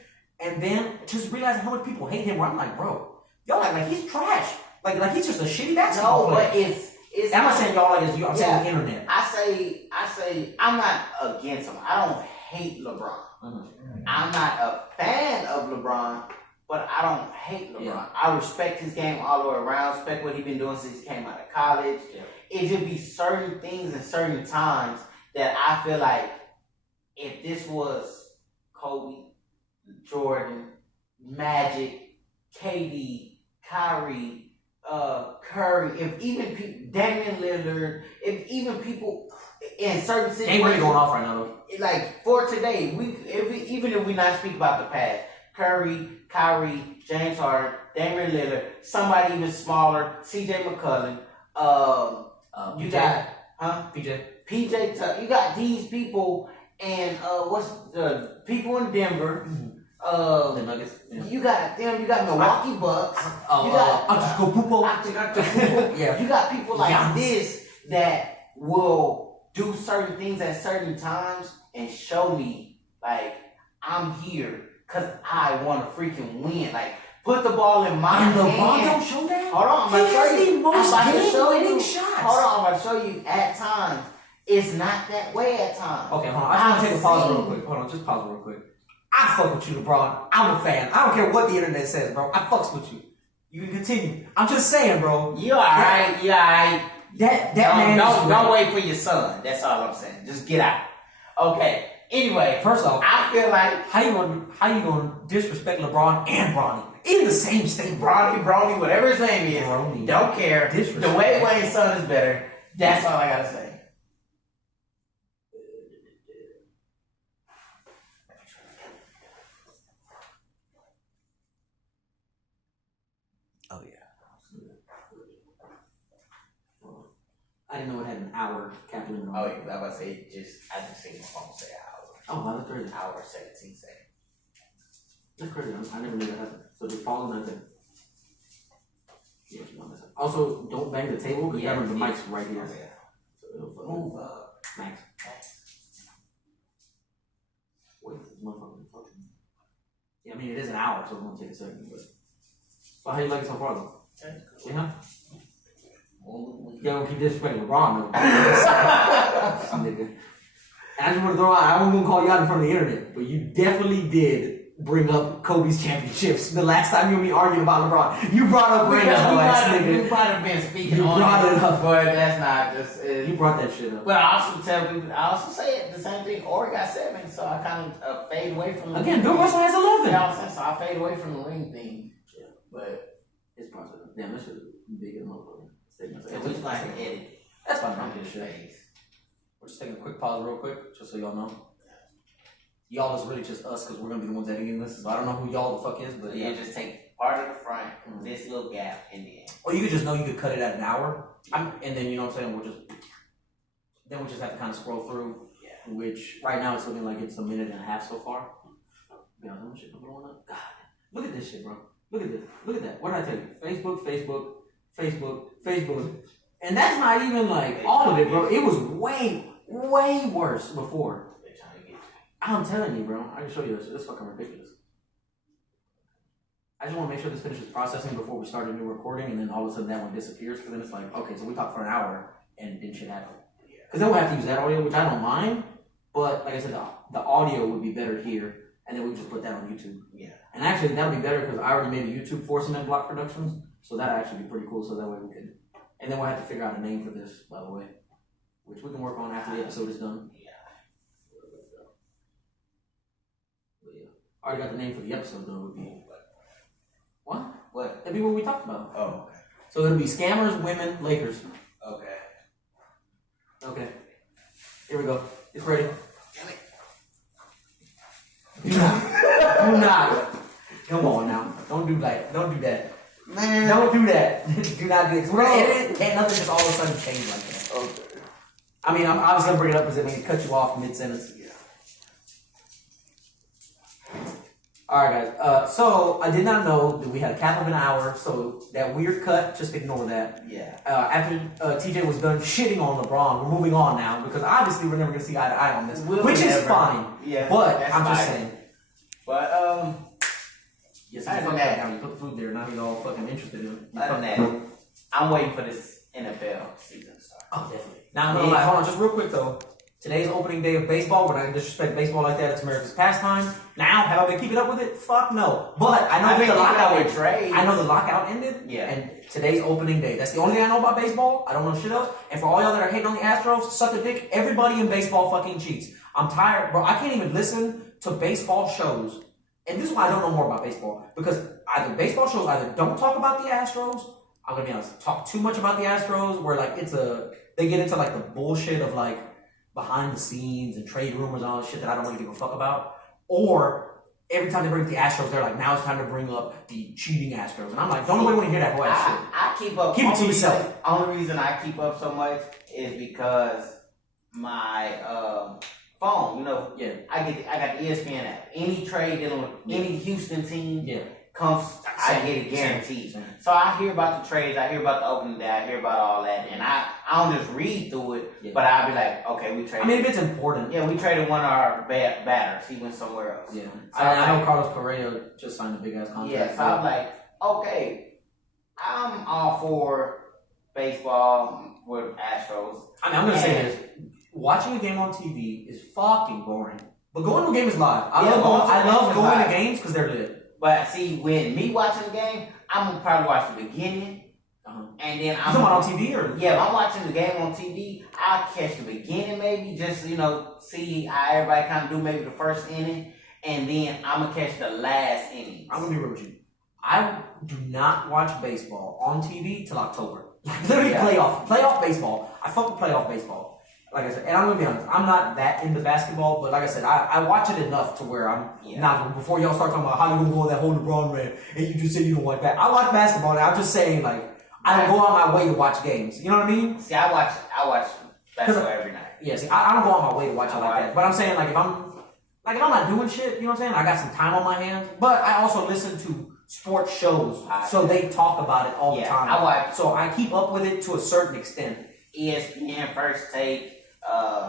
And then just realizing how much people hate him, where I'm like, bro, y'all like he's trash. Like he's just a shitty basketball player. But it's I'm not saying y'all like this. I'm saying the internet. I say, I'm not against him. I don't hate LeBron. Mm-hmm. I'm not a fan of LeBron, but I don't hate LeBron. Yeah. I respect his game all the way around. Respect what he's been doing since he came out of college. Yeah. It just be certain things and certain times that I feel like if this was Kobe, Jordan, Magic, KD, Kyrie, Curry, if even people, Damian Lillard, if even people in certain situations, ain't really going off right now. Like for today, even if we not speak about the past, Curry, Kyrie, James Harden, Damian Lillard, somebody even smaller, CJ McCollum, you got PJ Tucker. You got these people, and what's the people in Denver? The Nuggets. Yeah. You got Milwaukee Bucks. You got Antetokounmpo. Yeah. You got people like this that will do certain things at certain times and show me like I'm here because I want to freaking win. Like put the ball in my hand. LeBron don't show that. Hold on, I'm about to show you. The most game-winning shots. Hold on, I'm about to show you. At times, it's not that way. At times. Okay, hold on. I just want to take a pause real quick. Hold on, just pause real quick. I fuck with you, LeBron. I'm a fan. I don't care what the internet says, bro. I fucks with you. You can continue. I'm just saying, bro. You alright? You alright? That man. Don't wait for your son. That's all I'm saying. Just get out. Okay. Anyway, first off, I feel like how you gonna disrespect LeBron and Bronny in the same state? Bronny, whatever his name is, Bronny. Don't care. The way Wayne's son is better. That's all I gotta say. Oh yeah. I didn't know it had an hour cap limit on it. Oh yeah, I was about to say I just seen my phone say hour. Oh wow, that's crazy. Hour 17 seconds. That's crazy. I never knew that happened. So just pause and that's it. Yeah, also, don't bang the table because the mic's right here. Yeah. So it'll move up. Max. Wait, this motherfucker talking. Yeah, I mean it is an hour, so it's gonna take a second. But so how you like it so far though? Yeah. You don't keep disrespecting LeBron though. Nigga. And I just want to throw out, I wasn't going to call you out in front of the internet, but you definitely did bring up Kobe's championships the last time you and me argued about LeBron. You brought up Randall ass nigga. You might have been speaking on it up. But that's not just... you brought that shit up. But I also say it, the same thing. Ori got 7, so I kind of fade away from the again, Bill Russell has 11. You know what I'm saying? So I fade away from the ring thing. Yeah. But... It's process. Damn, that shit is big as a motherfucker. We just like to edit. That's fine. I'm good shit. We're just taking a quick pause real quick, just so y'all know. Y'all is really just us, because we're going to be the ones editing this. So I don't know who y'all the fuck is, but yeah, just take part of the front, this little gap, and then... Or you could just know you could cut it at an hour, and then, you know what I'm saying, we'll just have to kind of scroll through, which right now it's looking like it's a minute and a half so far. You know, that shit blowing up. God, look at this shit, bro. Look at this. Look at that. What did I tell you? Facebook. And that's not even like all of it, bro. It was way worse before. I'm telling you, bro. I can show you this. It's fucking ridiculous. I just want to make sure this finishes processing before we start a new recording, and then all of a sudden that one disappears, because then it's like, okay, so we talked for an hour, and didn't shit happen. Because then we'll have to use that audio, which I don't mind, but like I said, the audio would be better here, and then we just put that on YouTube. Yeah. And actually, that would be better, because I already made a YouTube for some BLOKK Productions, so that'd actually be pretty cool, so that way we can... And then we'll have to figure out a name for this, by the way, which we can work on after the episode is done. Yeah. I already got the name for the episode, though. Would be what? That'd be what we talked about. Oh, okay. So it'll be Scammers, Women, Lakers. Okay. Here we go. It's ready. Do not. Come on now. Don't do that. Don't do that. Man. Don't do that. Do not do it. We're gonna edit it. Can't nothing just all of a sudden change like that. Okay. I mean, I was gonna bring it up because it may cut you off mid-sentence. Yeah. Alright guys, so I did not know that we had a cap of an hour, so that weird cut, just ignore that. Yeah. After TJ was done shitting on LeBron, we're moving on now, because obviously we're never going to see eye to eye on this, which is fine. Yeah. But, I'm just saying. But, yes, I fucked that down. You put the food there, now he's all fucking interested in it. Other than that, I'm waiting for this NFL season to start. Oh, definitely. Now, I'm gonna lie, hold on, just real quick though. Today's opening day of baseball. We're not going to disrespect baseball like that. It's America's pastime. Now, have I been keeping up with it? Fuck no. But I know the lockout with trades. I know the lockout ended. Yeah. And today's opening day. That's the only thing I know about baseball. I don't know shit else. And for all y'all that are hating on the Astros, suck a dick. Everybody in baseball fucking cheats. I'm tired, bro. I can't even listen to baseball shows. And this is why I don't know more about baseball. Because either baseball shows either don't talk about the Astros. I'm going to be honest. Talk too much about the Astros. Where like they get into like the bullshit of like behind the scenes and trade rumors and all that shit that I don't really give a fuck about. Or every time they bring up the Astros, they're like, now it's time to bring up the cheating Astros. And I'm like, don't nobody want to hear that whole ass shit. I keep up. Keep it to yourself. Only reason I keep up so much is because my phone. You know, Yeah. I got the ESPN app. Any trade dealing with any Houston team comes, I get it guaranteed. Same. So I hear about the trades, I hear about the opening day, I hear about all that, and I don't just read through it, but I'll be like, okay, we traded. I mean, if it's important. Yeah, we traded one of our batters. He went somewhere else. Yeah. So I know Carlos Correa just signed a big ass contract. Yeah, so I'm like, okay, I'm all for baseball with Astros. I mean, I'm gonna say this: watching a game on TV is fucking boring. But going to a game is live. I love going to games because they're lit. But see, with me watching the game, I'm gonna probably watch the beginning, and then I'm on TV or if I'm watching the game on TV, I'll catch the beginning maybe, just see how everybody kind of do maybe the first inning, and then I'm gonna catch the last inning. I'm gonna be real with you. I do not watch baseball on TV till October. Literally playoff baseball. I fuck with playoff baseball. Like I said, and I'm gonna be honest, I'm not that into basketball, but like I said, I watch it enough to where I'm not. Before y'all start talking about how you gonna go on that whole LeBron rant, and you just say you don't watch that. I watch basketball, and I'm just saying like I don't go out my way to watch games. You know what I mean? See, I watch basketball every night. Yeah, see, I don't go out my way to watch it like that. But I'm saying like if I'm not doing shit, you know what I'm saying? I got some time on my hands, but I also listen to sports shows, so they talk about it all the time. I watch. So I keep up with it to a certain extent. ESPN, First Take.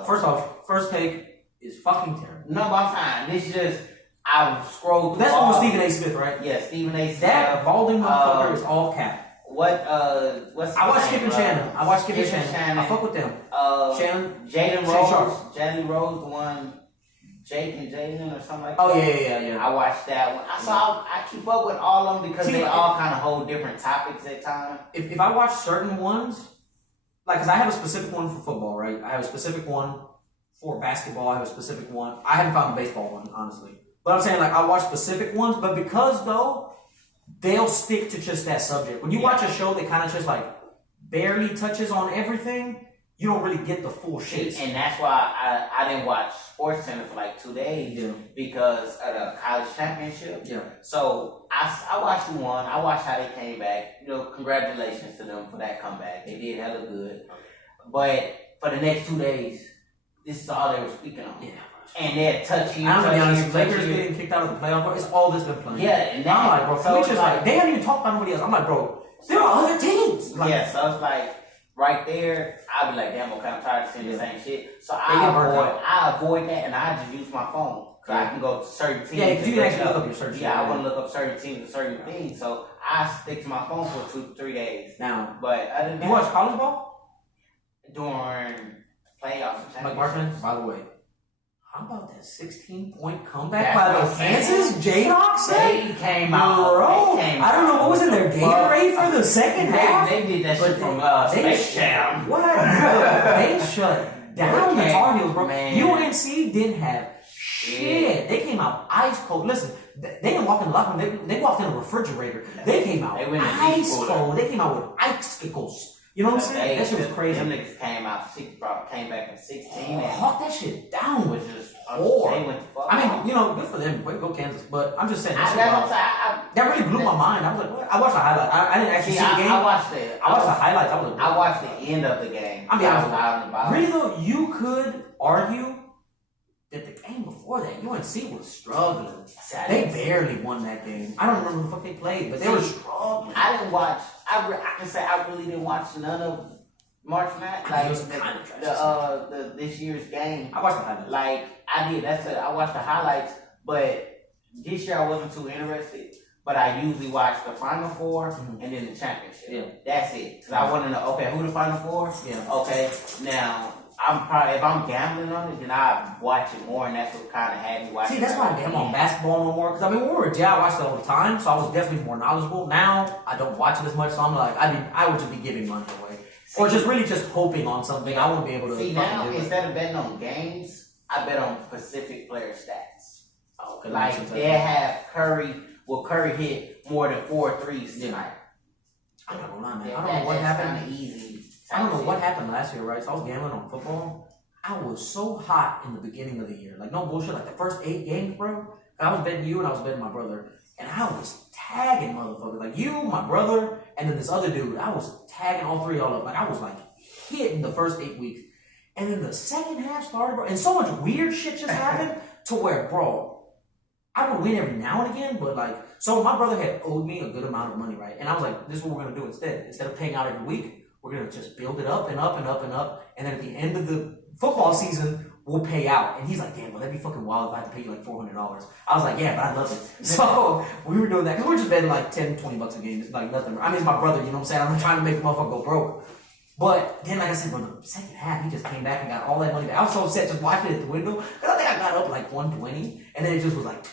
First off, First Take is fucking terrible. No, but I'm fine. This is just I've scrolled. That's one with Stephen A. Smith, right? Yeah, Stephen A. Smith. That balding motherfucker is all cap. What's I watch Skip and Shannon. I fuck with them. Shannon, Jaden Rose, the one. Jake and Jaden or something like that. Oh yeah. I watched that one. I keep up with all of them because they all kind of hold different topics at times. If I watch certain ones, like, because I have a specific one for football, right? I have a specific one for basketball. I have a specific one. I haven't found the baseball one, honestly. But I'm saying, like, I watch specific ones, but because, though, they'll stick to just that subject. When you watch a show that kind of just, like, barely touches on everything, you don't really get the full shit. And that's why I didn't watch SportsCenter for like 2 days because of the college championship. Yeah. So I watched the one. I watched how they came back. Congratulations to them for that comeback. They did hella good. But for the next 2 days, this is all they were speaking on. Yeah. And they're touchy. I'm gonna be honest, Lakers getting kicked out of the playoff. It's all that's been playing. Yeah, and I'm like, bro, so they haven't even talked about nobody else. I'm like, bro, there are other teams. Like, yeah, so it's like. Right there, I'll be like, damn, okay, I'm tired of seeing the same shit. So I avoid that, and I just use my phone. So I can go to certain teams. Yeah, because you can actually look up your search. Yeah, I want to look up certain teams and certain things. So I stick to my phone for 2-3 days. Now, but other than that, you watch college ball? During playoffs and championships. Like Martin, by the way, how about that 16-point comeback by the Kansas Jayhawks? They came out. Bro, I don't know what was in their Gatorade for the second half. They did that shit from Space Jam. What? They shut down the Tar Heels, bro. Man. UNC didn't have shit. They came out ice cold. Listen, they didn't walk in the locker room. They walked in a refrigerator. They came out ice cold. They came out with icicles. You know what I'm saying? That shit was crazy. Them niggas came back in 16 and hawked that shit down. Was just They went to fuck. I mean, good for them. Way to go Kansas. But I'm just saying that really blew my mind. I was like, what? I watched the highlights. I didn't actually see the game. I watched the highlights. I watched the end of the game. I mean, I was out and about. Really though, you could argue that the game before that, UNC was struggling. They barely won that game. I don't remember who the fuck they played, but they were struggling. I didn't watch. I can say I really didn't watch none of March Madness. Like it was kind of the this year's game. I watched the highlights. Like I did. I watched the highlights, but this year I wasn't too interested. But I usually watch the Final Four and then the championship. Yeah, that's it. Cause I want to know. Okay, who the Final Four? Yeah. Okay, now. If I'm gambling on it, then I watch it more, and that's what kind of had me watching. See, that's why I gamble on basketball no more. Because I mean, when we were a I watched it all the time, so I was definitely more knowledgeable. Now I don't watch it as much, so I'm like, I would just be giving money away, or just really just hoping on something. I wouldn't be able to. See now, instead of betting on games, I bet on specific player stats. Oh, like they have Curry. Will Curry hit more than 4 threes tonight? I'm not gonna lie, man. I don't know what happened. Kind of easy. I don't know what happened last year, right? So I was gambling on football. I was so hot in the beginning of the year. Like, no bullshit. Like, the first 8 games, bro. I was betting you and I was betting my brother. And I was tagging motherfuckers. Like, you, my brother, and then this other dude. I was tagging all 3 of y'all up. Like, I was, like, hitting the first 8 weeks. And then the second half started, bro, and so much weird shit just happened to where, bro, I would win every now and again, but like, so my brother had owed me a good amount of money, right? And I was like, this is what we're gonna do instead. Instead of paying out every week, we're gonna just build it up and up and up and up, and then at the end of the football season, we'll pay out. And he's like, damn, well, that'd be fucking wild if I had to pay you like $400. I was like, yeah, but I love it. So we were doing that, because we're just betting like 10, 20 bucks a game. It's like nothing. I mean, it's my brother, you know what I'm saying? I'm not trying to make the motherfucker go broke. But then, like I said, bro, the second half, he just came back and got all that money back. I was so upset just watching it at the window, because I think I got up like 120, and then it just was like,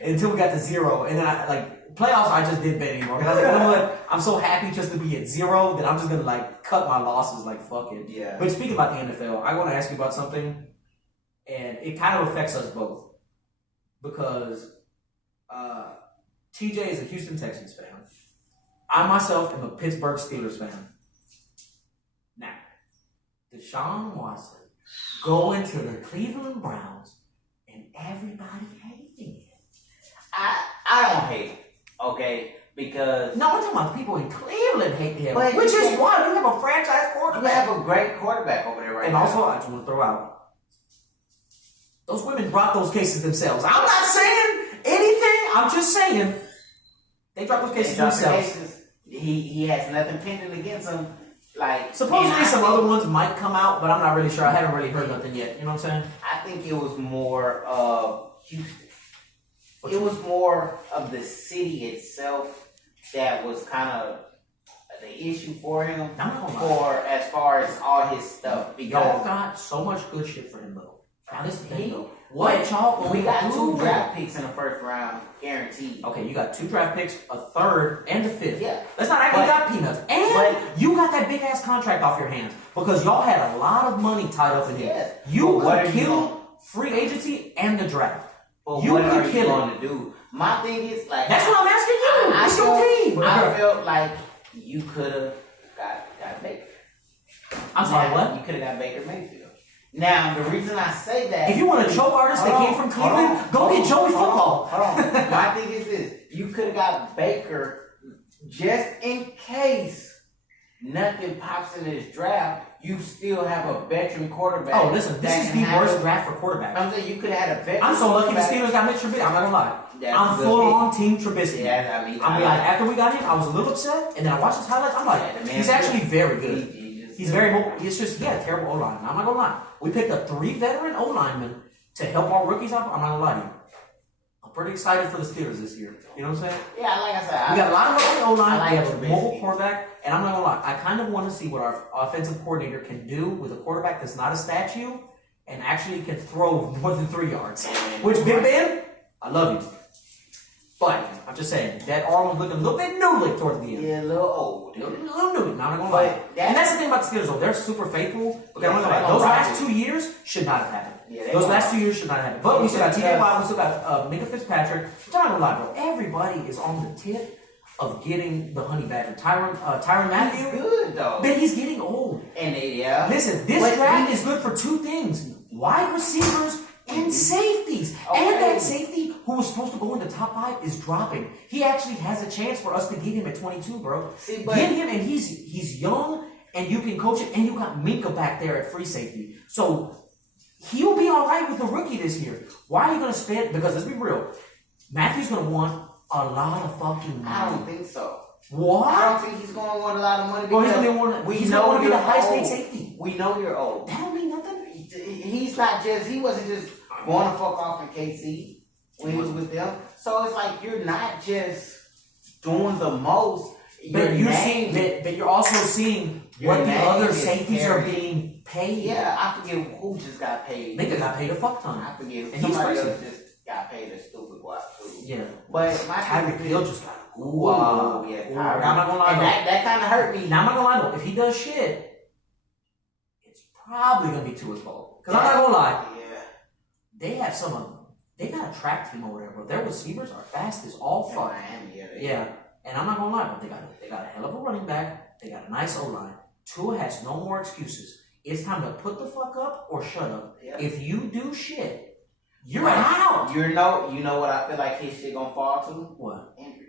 until we got to 0. And then I, like, playoffs, I just didn't bet anymore. Because I was like, you know what? I'm so happy just to be at 0 that I'm just going to, like, cut my losses, like, fuck it. Yeah. But speaking about the NFL, I want to ask you about something, and it kind of affects us both. Because TJ is a Houston Texans fan. I myself am a Pittsburgh Steelers fan. Now, Deshaun Watson going to the Cleveland Browns and everybody hating it. I don't hate it, okay? Because no, I'm talking about the people in Cleveland hate him, which is why you have a franchise quarterback. You have a great quarterback over there right now. And also, I just want to throw out, those women brought those cases themselves. I'm not saying anything. I'm just saying they dropped those cases themselves. He has nothing pending against him. Like, supposedly some other ones might come out, but I'm not really sure. I haven't really heard nothing yet. You know what I'm saying? I think it was more of Houston. It was more of the city itself that was kind of the issue for him. For as far as all his stuff, because y'all got so much good shit for him though. Now this is the thing though. What y'all? We got 2 draft picks in the first round, guaranteed. Okay, you got 2 draft picks, a 3rd, and a 5th. Yeah. Let's not act like you got peanuts. And you got that big ass contract off your hands because y'all had a lot of money tied up in it. Yes. You could kill free agency and the draft. But what are you going to do? My thing is like that's what I'm asking you. It's your team. I felt like you could have got Baker. I'm sorry, what? You could have got Baker Mayfield. Now, the reason I say that... If you want a choke artist that came from Cleveland, go get Joey Football. Hold on. My thing is this. You could have got Baker just in case nothing pops in this draft. You still have a veteran quarterback. Oh, listen. This is the worst draft for quarterbacks. I'm saying you could have had a veteran I'm so lucky the Steelers got Mitch Trubisky. I'm not going to lie. I'm full on Team Trubisky. Yeah, I mean, like, after we got him, I was a little upset. And then I watched his highlights. I'm like, he's actually very good. He's very mobile. It's just, a terrible O-line. I'm not going to lie. We picked up 3 veteran O-linemen to help our rookies out. I'm not going to lie to you. I'm pretty excited for the Steelers this year. You know what I'm saying? Yeah, like I said. We got a lot of rookie O-line. We have a mobile quarterback. And I'm not going to lie. I kind of want to see what our offensive coordinator can do with a quarterback that's not a statue and actually can throw more than 3 yards. Which, Big Ben, I love you. But I'm just saying, that arm was looking a little bit noodly towards the end. Yeah, a little old. A little noodly. Now, I'm not going to lie. And that's the thing about the Steelers, though. They're super faithful. Because those last 2 years should not have happened. Yeah, those last 2 years should not have happened. But we still got TJ Watt, we still got Minka Fitzpatrick. I'm not going to lie, bro. Everybody is on the tip of getting the honey badger. Tyrann Mathieu. He's good, though. But he's getting old. And listen, this draft is good for 2 things. Wide receivers and safeties. Okay. And that safety who was supposed to go in the top 5 is dropping. He actually has a chance for us to get him at 22, bro. Get him, and he's young, and you can coach it, and you got Minka back there at free safety. So he'll be all right with the rookie this year. Why are you going to spend? Because let's be real, Matthew's going to want a lot of fucking money. I don't think so. What? I don't think he's going to want a lot of money. Well, he's going to be the highest paid safety. We know you're old. That don't mean nothing. He wasn't just going to fuck off in KC when he was with them. So it's like you're not just doing the most. But you're also seeing what the other safeties are being paid. Yeah, I forget who just got paid. Minka got paid a fuck ton. I forget. And somebody else just got paid a stupid wad too. Yeah. But my Tyreek Hill just got yeah, Tyreek. Now I'm not gonna lie. And that kind of hurt me. Now I'm not gonna lie though. If he does shit, it's probably gonna be to his fault. Because I'm not gonna lie. Yeah. They have some of them. They got a track team over there, bro. Their receivers are fast as all fuck. Yeah. And I'm not gonna lie, but they got a hell of a running back. They got a nice O-line. Tua has no more excuses. It's time to put the fuck up or shut up. Yeah. If you do shit, you're out. You know what I feel like his shit gonna fall to? What? Injuries.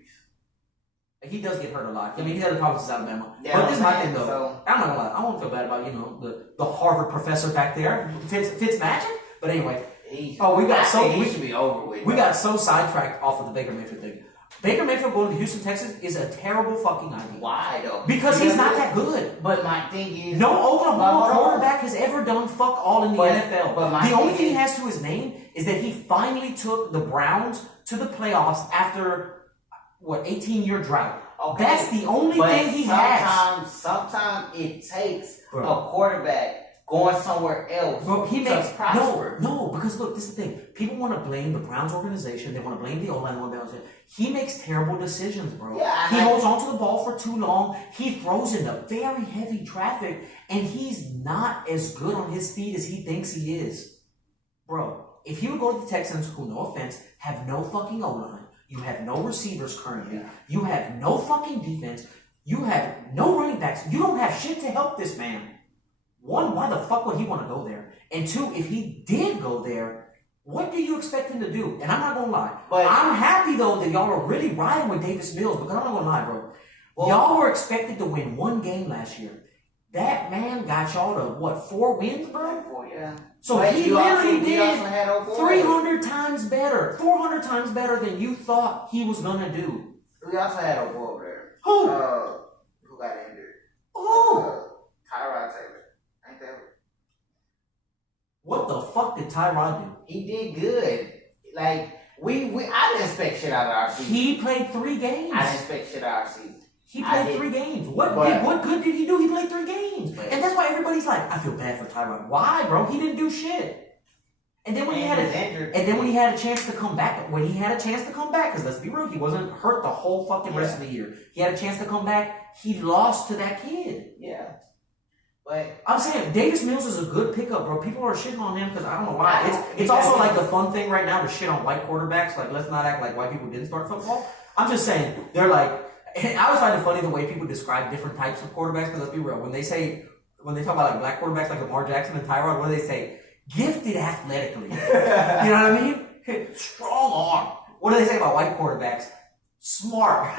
he does get hurt a lot. I mean, he had a problem since Alabama. Yeah, but this is my thing, though. So, I'm not gonna lie. I won't feel bad about, the Harvard professor back there. Fitz Magic? But anyway. he should be over with. We got so sidetracked off of the Baker Mayfield thing. Baker Mayfield going to Houston, Texas is a terrible fucking idea. Why, though? Because he's not that good. But my thing is... No Oklahoma quarterback has ever done fuck all in the NFL. But the only thing he has to his name is that he finally took the Browns to the playoffs after, 18-year drought. Okay. That's the only thing he has. Sometimes it takes a quarterback going somewhere else to prosper. No, because look, this is the thing. People want to blame the Browns organization. They want to blame the O-line. He makes terrible decisions, bro. Yeah, he holds onto the ball for too long. He throws into very heavy traffic, and he's not as good on his feet as he thinks he is. Bro, if he would go to the Texans, who, no offense, have no fucking O-line, you have no receivers currently, you have no fucking defense, you have no running backs, you don't have shit to help this man. One, why the fuck would he want to go there? And two, if he did go there, what do you expect him to do? And I'm not gonna lie, but I'm happy though that y'all are really riding with Davis Mills, because I'm not gonna lie, bro. Y'all were expected to win one game last year. That man got y'all to 4 wins, bro? 4, yeah. So he literally did 300 times better, 400 times better than you thought he was gonna do. We also had a boy over there. Who? Who got injured? Who? Tyrod Taylor. Ain't that? What the fuck did Tyrod do? He did good. Like I didn't expect shit out of our season. He played 3 games. I didn't expect shit out of our season. He played 3 games. What good did he do? He played 3 games. And that's why everybody's like, I feel bad for Tyrod. Why, bro? He didn't do shit. And then when he had a chance to come back, because let's be real, he wasn't hurt the whole fucking rest of the year. He had a chance to come back. He lost to that kid. Yeah. But I'm saying Davis Mills is a good pickup, bro. People are shitting on him because I don't know why. It's also like the fun thing right now to shit on white quarterbacks. Like, let's not act like white people didn't start football. I'm just saying, they're like, I always find it funny the way people describe different types of quarterbacks, because let's be real, when they talk about like black quarterbacks like Lamar Jackson and Tyrod, what do they say? Gifted athletically. You know what I mean? Strong arm. What do they say about white quarterbacks? Smart.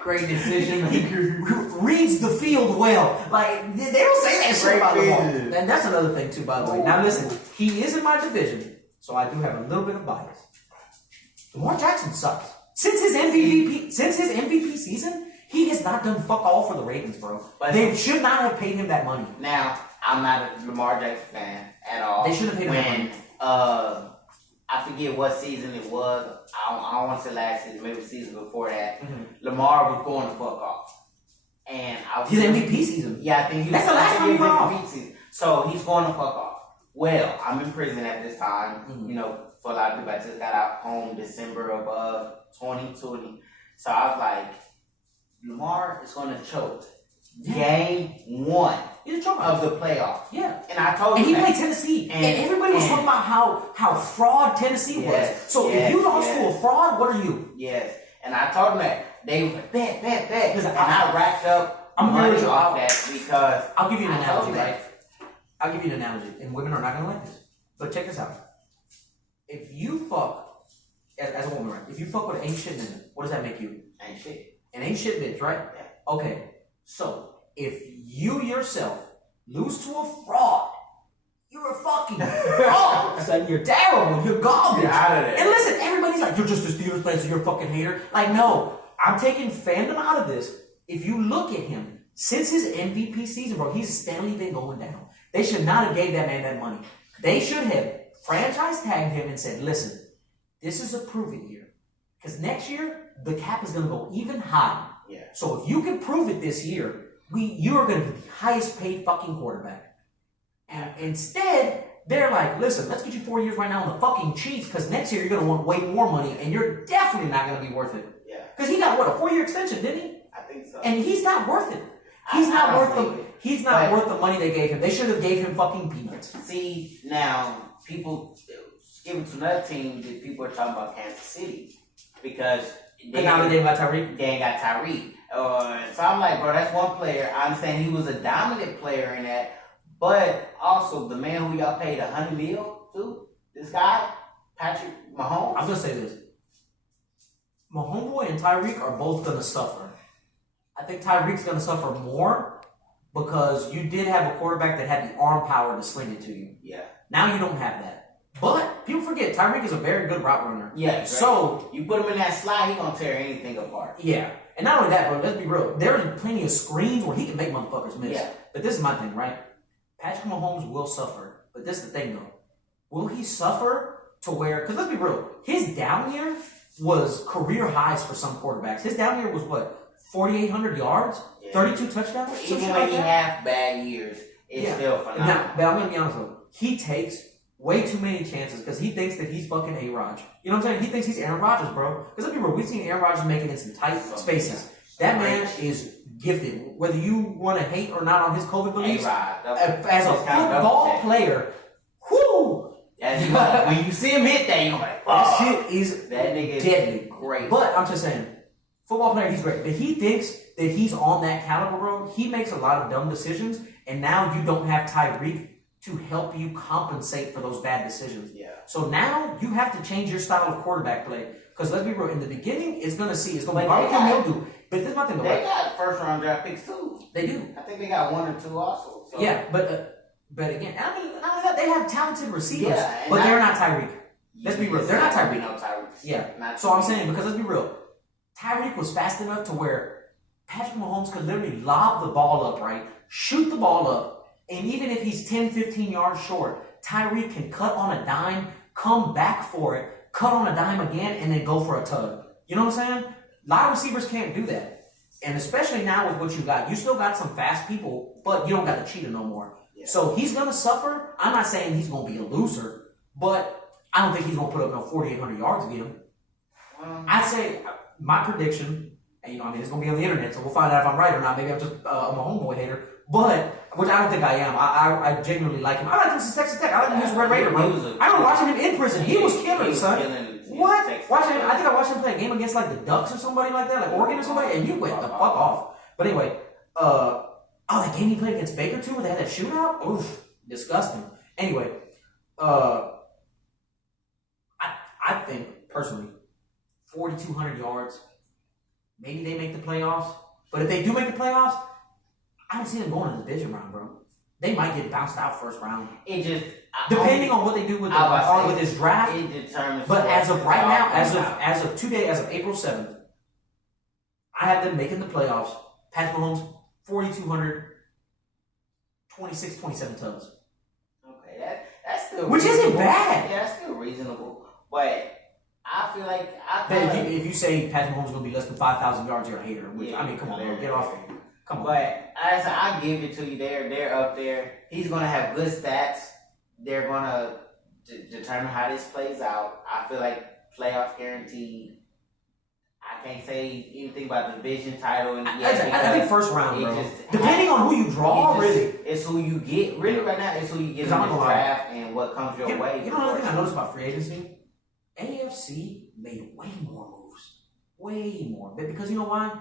Great decision maker. Reads the field well. Like, they don't say that shit about Lamar. And that's another thing too, by the way. Now listen, he is in my division, so I do have a little bit of bias. Lamar Jackson sucks. Since his MVP season, he has not done fuck all for the Ravens, bro. But they should not have paid him that money. Now, I'm not a Lamar Jackson fan at all. They should have paid him that money. I forget what season it was. I don't want to say last season, maybe the season before that. Lamar was going to fuck off. And his MVP season. Yeah, I think that's the last time he went off. Season. So he's going to fuck off. Well, I'm in prison at this time. For a lot of people, I just got out home December of 2020. So I was like, Lamar is going to choke. Game 1 of the playoffs. Yeah. And I told him. And he played Tennessee. And everybody was talking about how fraud Tennessee was. So if you lost to a fraud, what are you? Yes. And I told him that. They were like, bet. And I racked up money off that because I'll give you an analogy, right? I'll give you an analogy. And women are not going to like this. But check this out. If you fuck, as a woman, right? If you fuck with an ain't shit nigga, what does that make you? Ain't shit. An ain't shit bitch, right? Yeah. Okay. So, if you yourself lose to a fraud, you're a fucking fraud. Son, you're terrible. You're garbage. Get out of there. And listen, everybody's like, you're just a Steelers fan, so you're a fucking hater. Like, no. I'm taking fandom out of this. If you look at him, since his MVP season, bro, he's steadily been going down. They should not have gave that man that money. They should have franchise tagged him and said, listen, this is a prove-it year. Because next year, the cap is going to go even higher. Yeah. So if you can prove it this year, you are going to be the highest paid fucking quarterback. And instead, they're like, listen, let's get you 4 years right now on the fucking Chiefs, because next year you're going to want way more money, and you're definitely not going to be worth it. Yeah. Because he got, a 4-year extension, didn't he? I think so. And he's not worth it. He's not worth the money they gave him. They should have gave him fucking peanuts. See, now, people give it to another team that people are talking about Kansas City. Because they ain't got Tyreek. They ain't got Tyreek. So I'm like, bro, that's one player. I understand he was a dominant player in that. But also, the man who y'all paid $100 million to, this guy, Patrick Mahomes. I'm going to say this. my homeboy and Tyreek are both gonna suffer. I think Tyreek's gonna suffer more because you did have a quarterback that had the arm power to sling it to you. Yeah. Now you don't have that. But people forget Tyreek is a very good route runner. Yeah. So you put him in that slot, he gonna tear anything apart. Yeah. And not only that, bro, let's be real. There's plenty of screens where he can make motherfuckers miss. Yeah. But this is my thing, right? Patrick Mahomes will suffer. But this is the thing, though. Will he suffer to where, because let's be real, his down year was career highs for some quarterbacks. His down year was what, 4,800 yards? Yeah. 32 touchdowns? Even when he have bad years, it's still phenomenal. Now, but I'm going to be honest with you. He takes way too many chances because he thinks that he's fucking A-Rod. You know what I'm saying? He thinks he's Aaron Rodgers, bro. Because let's be real, we've seen Aaron Rodgers make it in some tight spaces. That man is gifted. Whether you want to hate or not on his COVID beliefs, as a football player, whoo! When you see him hit that, you're like, that shit is that nigga deadly. Great. But I'm just saying, football player, he's great. But he thinks that he's on that caliber, bro. He makes a lot of dumb decisions, and now you don't have Tyreek to help you compensate for those bad decisions. Yeah. So now you have to change your style of quarterback play. Because let's be real, in the beginning, it's going to be barbecue mildew. But this is my thing. They got first round draft picks too. They do. I think they got 1 or 2 also. So. Yeah, but again, I mean, not only that, they have talented receivers, yeah, but they're not Tyreek. Let's be real, they're not Tyreek. No Tyreek. Yeah. So I'm saying, because let's be real, Tyreek was fast enough to where Patrick Mahomes could literally lob the ball up, right? Shoot the ball up, and even if he's 10, 15 yards short, Tyreek can cut on a dime, come back for it, cut on a dime again, and then go for a tug. You know what I'm saying? A lot of receivers can't do that. And especially now with what you got, you still got some fast people, but you don't got the cheetah no more. Yeah. So he's going to suffer. I'm not saying he's going to be a loser, but I don't think he's going to put up no 4,800 yards again. I'd say my prediction, and I mean, it's going to be on the internet, so we'll find out if I'm right or not. Maybe I'm just I'm a homeboy hater, but which I don't think I am. I genuinely like him. I like him since Texas Tech. I like him as a Red Raider, bro. I remember watching him in prison. He was killing, son. What? Watching him, I think I watched him play a game against like the Ducks or somebody like that, like Oregon or somebody, and you went the fuck off. But anyway, that game he played against Baker too, where they had that shootout? Oof, disgusting. Anyway, I think, personally, 4,200 yards, maybe they make the playoffs. But if they do make the playoffs, I don't see them going in the division round, bro. They might get bounced out first round. It just depending on what they do with this draft. It determines. But as of right now, as of today, as of April 7th, I have them making the playoffs. Patrick Mahomes, 4,200, 26, 27 tugs. Okay, that's still which reasonable. Isn't bad. Yeah, that's still reasonable. But I feel like if you say Patrick Mahomes is gonna be less than 5,000 yards, you're a hater. Which I mean, come on, bro, get off it. Come on. But I give it to you. They're up there. He's gonna have good stats. They're gonna determine how this plays out. I feel like playoff guaranteed. I can't say anything about the division title. And I think first round, bro. Depending on who you draw, really. It's who you get. Really, right now, it's who you get in the draft and what comes your way. You know another thing I noticed about free agency? AFC made way more moves. Way more. Because you know why?